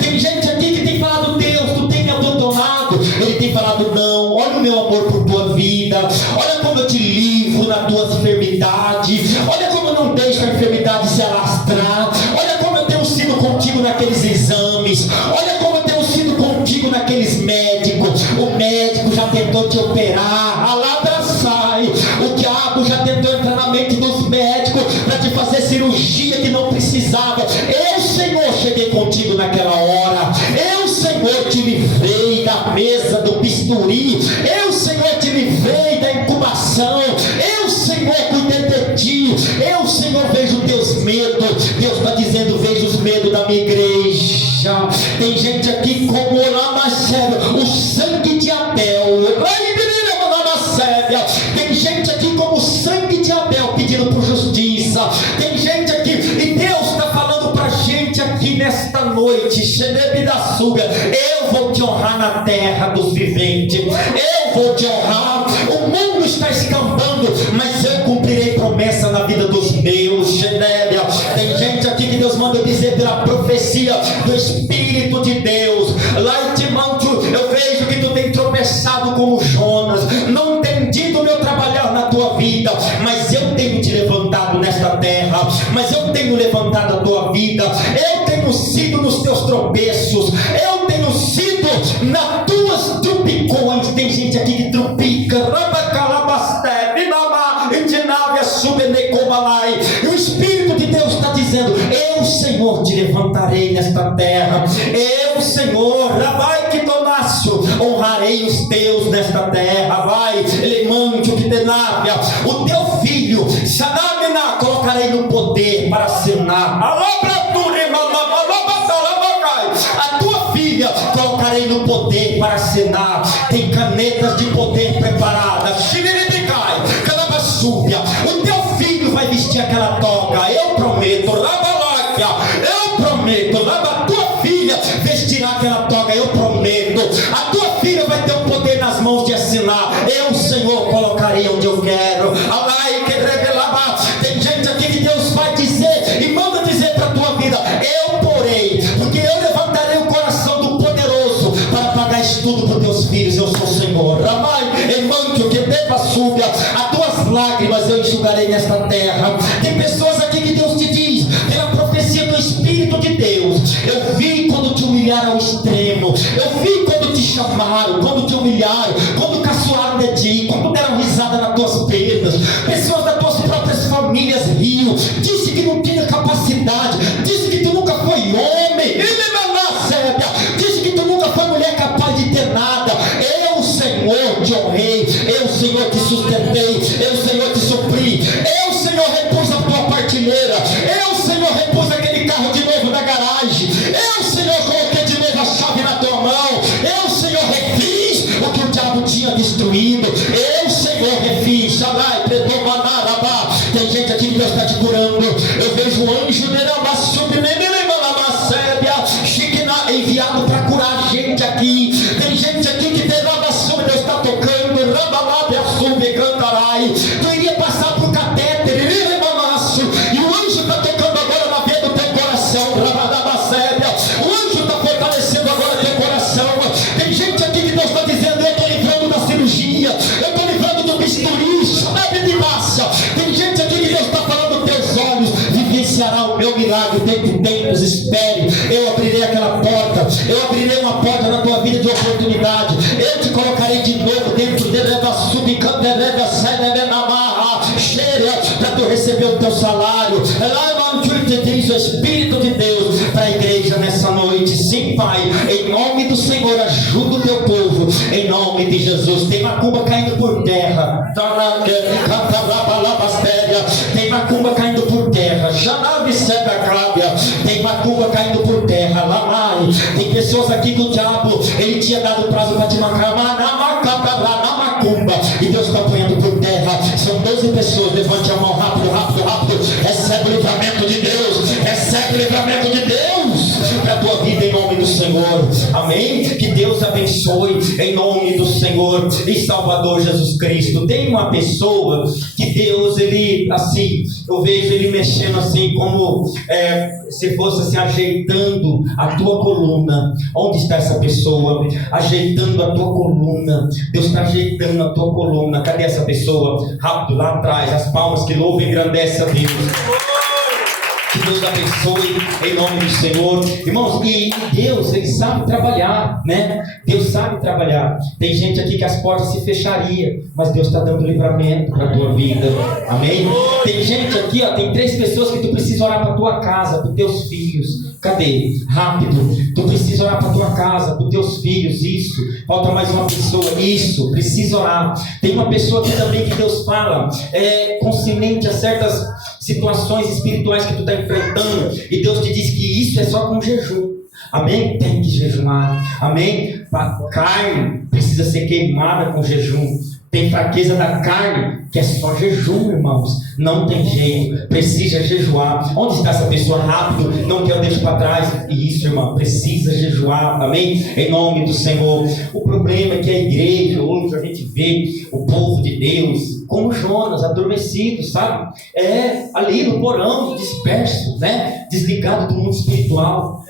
Tem gente aqui que tem falado: Deus, tu tem me abandonado. Ele tem falado: falado: não, olha o meu amor por tua vida, olha como eu te livro nas tuas enfermidades, olha como eu não deixo a enfermidade se alastrar, olha como eu tenho sido contigo naqueles exames, olha como eu tenho sido contigo naqueles médicos. O médico já tentou te operar, a ladra sai, o diabo já tentou entrar na mente dos médicos para te fazer cirurgia que não precisava. Eu, Senhor, cheguei contigo naquela hora. Eu, Senhor, te livrei da mesa do bisturi. Eu, Senhor, te livrei da incubação. Eu, Senhor, cuidei de ti. Eu, Senhor, vejo teus medos. Deus está dizendo: vejo os medos da minha igreja. Tem gente aqui como o sangue de Abel. Tem gente aqui como o sangue de Abel pedindo por justiça. Tem gente aqui, e Deus está falando para a gente aqui nesta noite: eu vou te honrar na terra dos viventes. Eu vou te honrar. O mundo está escambando, mas eu cumprirei promessa na vida dos meus. Tem gente aqui que Deus manda dizer pela profecia do Espírito de Deus: lá em Timóteo, eu vejo que tu tem tropeçado como Jonas, não tem dito o meu trabalhar na tua vida, mas eu tenho te levantado nesta terra, mas eu tenho levantado a tua vida, eu tenho sido nos teus tropeços, eu tenho sido nas tuas trupicões. Tem gente aqui que trupica, e o Espírito de Deus está dizendo: eu, Senhor, te levantarei nesta terra. Eu, Senhor, vai que tomácio, honrarei os teus nesta terra. Vai, elemante, o que tenávia, o teu filho, Sanamina, colocarei no poder para assinar. A tua filha colocarei no poder para assinar. Tem canetas de poder preparadas. O teu filho vai vestir aquela toga. Eu prometo, eu prometo, a tua filha vestirá aquela toga. Eu prometo, a tua filha vai ter o poder nas mãos de assinar. Eu, Senhor, colocarei onde eu quero. Tem gente aqui que Deus vai dizer e manda dizer para a tua vida: eu porei, porque eu levantarei o coração do poderoso para pagar estudo para os teus filhos. Eu sou o Senhor. As tuas lágrimas eu enxugarei nesta terra. Tem pessoas aqui que Deus te diz, pela profecia do Espírito de Deus: eu vi quando te humilharam ao extremo, eu vi quando te chamaram, quando te humilharam, quando caçoaram de ti, quando deram risada nas tuas perdas. Pessoas das tuas próprias famílias riam, disse que não tinha capacidade, disse que tu nunca foi homem, disse que tu nunca foi mulher capaz de ter nada. Eu, Senhor, te honrei, eu, Senhor, te sustentei, eu, Senhor, te supri, eu, Senhor, repus a tua partilheira, eu, Senhor, repus aquele carro de novo na garagem, eu, Senhor, coloquei de novo a chave na tua mão, eu, Senhor, refiz o que o diabo tinha destruído, eu, Senhor, refiz. Tem gente aqui que Deus está te curando. Eu vejo o anjo enviado para curar a gente aqui. Tem gente aqui que Deus está tocando. Tu iria passar por catéter, e o anjo está tocando agora na veia do teu coração. O anjo está fortalecendo agora teu coração. Tem gente aqui que Deus está dizendo: eu estou livrando da cirurgia, eu estou livrando do bisturi, de massa. Tem gente aqui que Deus está falando: teus olhos vivenciará o meu milagre. Tempos, espere, eu abrirei aquela porta, eu abrirei uma porta na tua vida de oportunidade, eu te colocarei de novo dentro para tu receber o teu salário. Diz o Espírito de Deus para a igreja nessa noite: sim, Pai, em nome do Senhor, ajuda o teu povo, em nome de Jesus. Tem macumba caindo por terra, tem macumba caindo por terra, tem macumba caindo por terra. Tem pessoas aqui que o diabo, ele tinha dado prazo para te macar na macumba, e Deus está apanhando por terra. São 12 pessoas, levante a mão rápido, recebe o livramento de Deus, recebe o livramento de Deus para a tua vida em nome do Senhor. Amém? Que Deus abençoe em nome do Senhor e Salvador Jesus Cristo. Tem uma pessoa que Deus, Ele, assim, eu vejo Ele mexendo assim, como se fosse assim, ajeitando a tua coluna. Onde está essa pessoa? Ajeitando a tua coluna. Deus está ajeitando a tua coluna. Cadê essa pessoa? Rápido, lá atrás, as palmas que louvam e engrandecem a Deus. Que Deus abençoe em nome do Senhor. Irmãos, e Deus, Ele sabe trabalhar, né? Deus sabe trabalhar. Tem gente aqui que as portas se fechariam, mas Deus está dando livramento para a tua vida. Amém? Tem gente aqui, ó, tem 3 pessoas que tu precisa orar para a tua casa, para os teus filhos. Cadê? Rápido. Tu precisa orar para a tua casa, para os teus filhos. Isso. Falta mais uma pessoa. Isso. Precisa orar. Tem uma pessoa aqui também que Deus fala consciente a certas situações espirituais que tu está enfrentando, e Deus te diz que isso é só com jejum. Amém? Tem que jejuar. Amém? A carne precisa ser queimada com jejum. Tem fraqueza da carne que é só jejum, irmãos. Não tem jeito, precisa jejuar. Onde está essa pessoa? Rápido, não quer eu deixo para trás. Isso, irmão, precisa jejuar. Amém? Em nome do Senhor. O problema é que a igreja, hoje a gente vê o povo de Deus como Jonas, adormecido, sabe? Ali no porão, disperso, né? Desligado do mundo espiritual.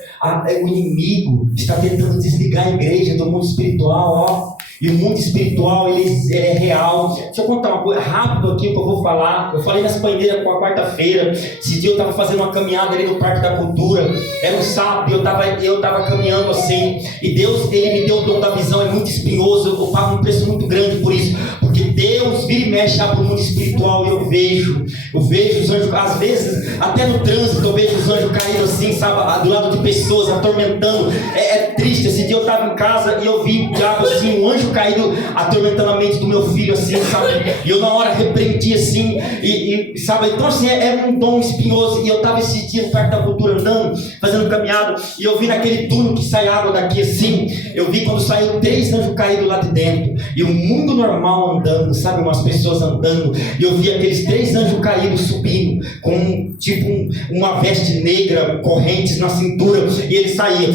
O inimigo está tentando desligar a igreja do mundo espiritual, ó. E o mundo espiritual, ele é real. Deixa eu contar uma coisa rápido aqui que eu vou falar. Eu falei nas paineiras com a quarta-feira. Esse dia eu estava fazendo uma caminhada ali no Parque da Cultura. Era um sábado, eu estava caminhando assim. E Deus, Ele me deu o dom da visão. É muito espinhoso, eu pago um preço muito grande por isso. Porque Deus vira e mexe para o mundo espiritual. E eu vejo os anjos, às vezes, até no trânsito, eu vejo os anjos caindo assim, sabe, do lado de pessoas, atormentando. É triste. Esse dia eu estava em casa e eu vi o diabo assim, um anjo caído atormentando a mente do meu filho assim, sabe? E eu na hora repreendi assim, e sabe? Então assim, é um dom espinhoso. E eu estava esse dia no Parque da Cultura andando, fazendo caminhada, e eu vi naquele túnel que sai água daqui assim, eu vi quando saiu 3 anjos caídos lá de dentro, e o mundo normal andando, sabe? Umas pessoas andando, e eu vi aqueles 3 anjos caídos subindo, com tipo uma veste negra, correntes na cintura, e ele saía,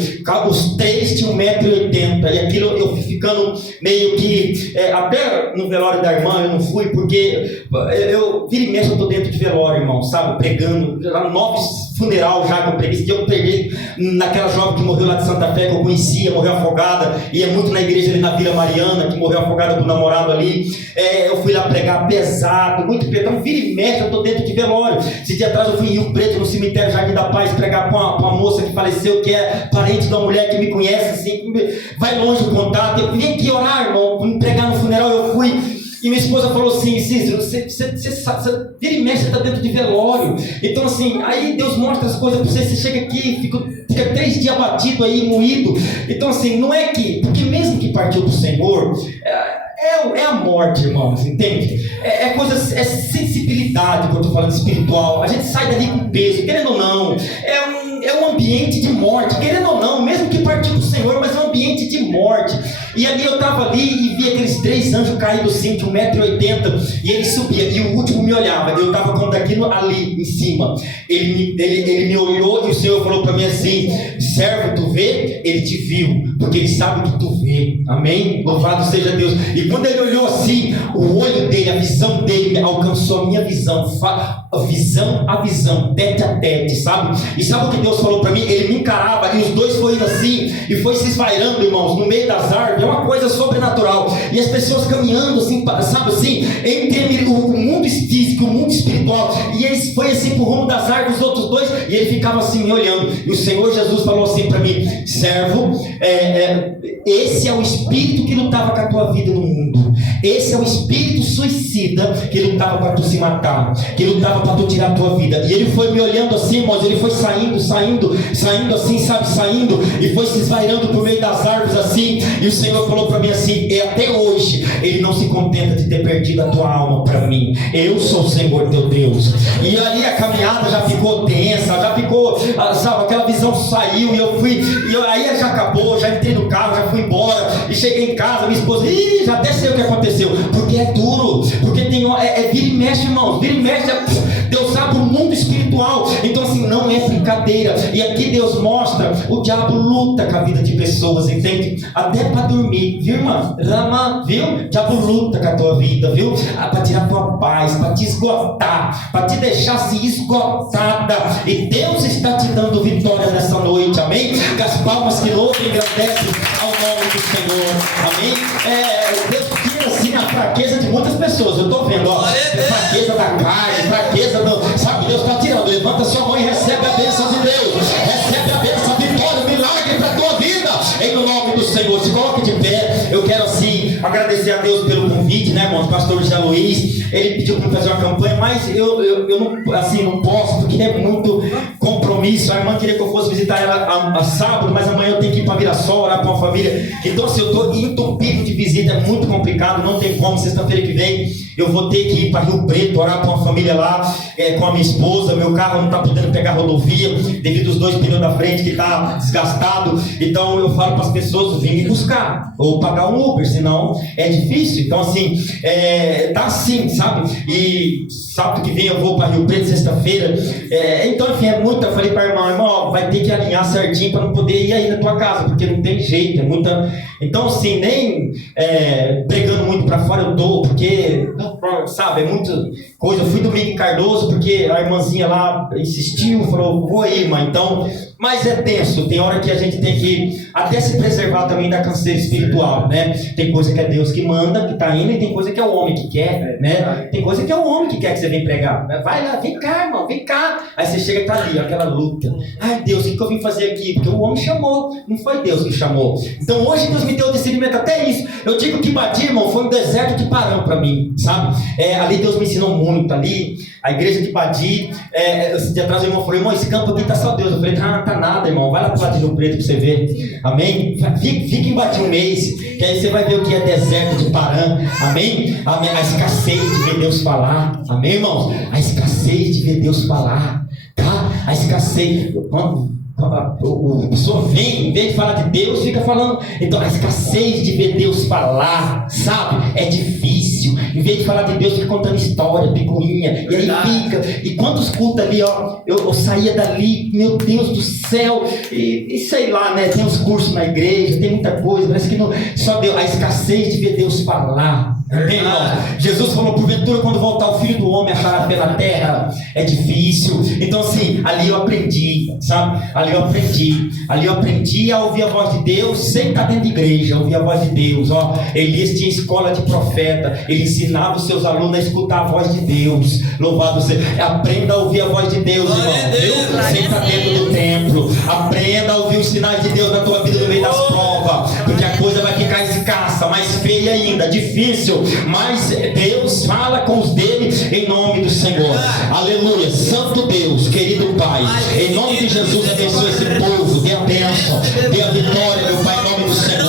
os 3 tinham 1,80 m, e aquilo eu fui ficando meio que, até no velório da irmã eu não fui, porque eu vira e mexe, eu estou dentro de velório, irmão, sabe, pregando, lá no 9 funeral já que eu preguei. Esse dia eu preguei naquela jovem que morreu lá de Santa Fé, que eu conhecia, morreu afogada, ia muito na igreja ali na Vila Mariana, que morreu afogada do namorado ali. Eu fui lá pregar pesado, muito pesado. Então vira e mexe, eu estou dentro de velório. Esse dia atrás eu fui em Rio Preto, no cemitério Jardim da Paz, pregar para uma moça que faleceu, que é parente de uma mulher que me conhece, assim, vai longe o contato. Eu vim aqui orar, irmão, me pregar no funeral, eu fui. E minha esposa falou assim: Cícero, você vira e mexe, você está dentro de velório. Então assim, aí Deus mostra as coisas para você, você chega aqui, fica 3 dias abatido aí, moído. Então assim, não é que, porque mesmo que partiu do Senhor, é a morte, irmãos, entende? É sensibilidade, quando eu estou falando espiritual. A gente sai dali com peso, querendo ou não, é um ambiente de morte, querendo ou não, mesmo que partiu do Senhor, mas é um ambiente de morte. E ali eu estava ali e vi aqueles 3 anjos caídos assim, de 1,80 m, e ele subia, e o último me olhava. Eu estava com daquilo ali em cima. Ele me olhou e o Senhor falou para mim assim: servo, tu vê? Ele te viu, porque ele sabe que tu vê. Amém? Louvado seja Deus. E quando ele olhou assim, o olho dele, a visão dele alcançou a minha visão, visão a visão, tete a tete, sabe? E sabe o que Deus falou para mim? Ele me encarava e os dois foram indo assim, e foi se esvairando, irmãos, no meio das árvores. É uma coisa sobrenatural. E as pessoas caminhando assim, sabe assim, entre o mundo físico e o mundo espiritual. E ele foi assim pro rumo das árvores, os outros dois, e ele ficava assim me olhando. E o Senhor Jesus falou assim para mim: servo, esse é o espírito que lutava com a tua vida no mundo. Esse é o espírito suicida que lutava para tu se matar, que lutava para tu tirar a tua vida. E ele foi me olhando assim, irmãos, ele foi saindo assim, sabe, saindo, e foi se esvairando por meio das árvores assim. E o Senhor falou para mim assim: até hoje ele não se contenta de ter perdido a tua alma para mim. Eu sou o Senhor teu Deus. E ali a caminhada já ficou tensa, já ficou, sabe, aquela visão saiu, e eu fui, aí já acabou, já entrei no carro, já fui embora, e cheguei em casa, minha esposa, já até sei o que aconteceu, porque é duro, porque tem, vira e mexe, irmão, vira e mexe, Deus sabe para o mundo espiritual. Então assim, não é brincadeira. E aqui Deus mostra, o diabo luta com a vida de pessoas, entende? Até para dormir, viu, irmã? Viu? O diabo luta com a tua vida, viu? Para tirar a tua paz, para te esgotar, para te deixar assim esgotada. E Deus está te dando vitória nessa noite, amém? Com as palmas que louvam e engrandecem ao nome do Senhor, amém? Deus tira assim a fraqueza de muitas pessoas, eu estou vendo, ó, fraqueza da carne, fraqueza do, sabe, Deus está tirando. Levanta sua mão e recebe a bênção de Deus, recebe a bênção, a vitória, o milagre para a tua vida, em nome do Senhor. Se coloque de pé. Eu quero assim agradecer a Deus pelo convite, né, irmão? O pastor José Luiz, ele pediu para fazer uma campanha, mas eu não, assim, não posso, porque é muito compromisso. A irmã queria que eu fosse visitar ela a sábado, mas amanhã eu tenho que ir para Mirassol, orar para uma família. Então, se eu estou entupido de visita, é muito complicado, não tem como. Sexta-feira que vem eu vou ter que ir para Rio Preto, orar para uma família lá, com a minha esposa. Meu carro não está podendo pegar rodovia, devido aos 2 pneus da frente que está desgastado. Então eu falo para as pessoas, vim me buscar, ou pagar um Uber, senão é difícil. Então assim, tá assim, sabe? E sábado que vem eu vou para Rio Preto, sexta-feira. Então enfim, é muito. Eu falei para a irmã, ó, vai ter que alinhar certinho para não poder ir aí na tua casa, porque não tem jeito, é muita. Então assim, nem pregando muito para fora eu tô, porque, sabe, é muita coisa. Eu fui domingo em Cardoso, porque a irmãzinha lá insistiu, falou, vou aí, irmã. Então, mas é tenso, tem hora que a gente tem que até se preservar também da canseira espiritual, né? Tem coisa que é Deus que manda, que tá indo, e tem coisa que é o homem que quer, né? Tem coisa que é o homem que quer que você venha pregar. Vai lá, vem cá, irmão, vem cá. Aí você chega e tá ali, aquela luta. Ai, Deus, o que eu vim fazer aqui? Porque o homem chamou, não foi Deus que chamou. Então hoje Deus me deu o discernimento até isso. Eu digo que Bati, irmão, foi um deserto de Parã para mim, sabe? Ali Deus me ensinou muito, ali, a igreja de Bati. Esse dia atrás o irmão falou, irmão, esse campo aqui tá só Deus. Eu falei, tá nada, irmão, vai lá pro lado de Rio Preto pra você ver, amém? Fica em Bati um mês, que aí você vai ver o que é deserto de Parã, amém? A escassez de ver Deus falar, amém, irmãos? A escassez de ver Deus falar, tá? A escassez, a pessoa vem, em vez de falar de Deus, fica falando. Então a escassez de ver Deus falar, sabe, é difícil. Em vez de falar de Deus, fica contando história, picuinha. E aí fica. E quantos cultos ali, ó, eu saía dali, meu Deus do céu. E sei lá, né, tem os cursos na igreja, tem muita coisa, parece que não, só Deus, a escassez de ver Deus falar. Jesus falou, porventura quando voltar o Filho do Homem achará pela terra. É difícil. Então assim, ali eu aprendi, sabe? Ali eu aprendi a ouvir a voz de Deus sem estar dentro de igreja, ouvir a voz de Deus. Ó, Elias tinha escola de profeta, ele ensinava os seus alunos a escutar a voz de Deus. Louvado seja. Aprenda a ouvir a voz de Deus, irmão, viu? Sem estar dentro do templo. Aprenda a ouvir os sinais de Deus na tua vida no meio das provas, porque a coisa vai ficar escassa, mais feia ainda, difícil. Mas Deus fala com os dele em nome do Senhor. Aleluia. Santo Deus, querido Pai, em nome de Jesus, abençoe esse povo, dê a bênção, dê a vitória, meu Pai, em nome do Senhor.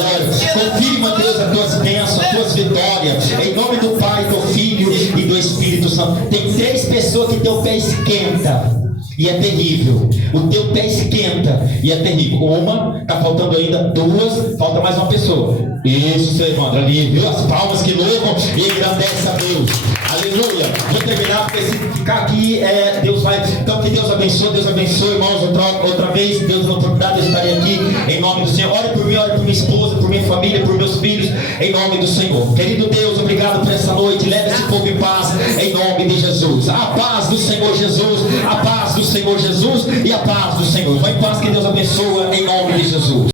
Confirma, Deus, as tuas bênçãos, as tuas vitórias, em nome do Pai, do Filho e do Espírito Santo. Tem 3 pessoas que teu pé esquenta e é terrível. O teu pé esquenta e é terrível. Uma, está faltando ainda 2, falta mais uma pessoa. Isso, seu irmão, ali, viu? As palmas que louvam e engrandece a Deus. Aleluia. Vou terminar, porque se ficar aqui, Deus vai. Então que Deus abençoe, irmãos. Outra vez, Deus, na oportunidade, eu estarei aqui em nome do Senhor. Ore por mim, ore por minha esposa, por minha família, por meus filhos, em nome do Senhor. Querido Deus, obrigado por essa noite. Leve esse povo em paz, em nome de Jesus. A paz do Senhor Jesus, a paz do Senhor Jesus e a paz do Senhor. Vai em paz, que Deus abençoe, em nome de Jesus.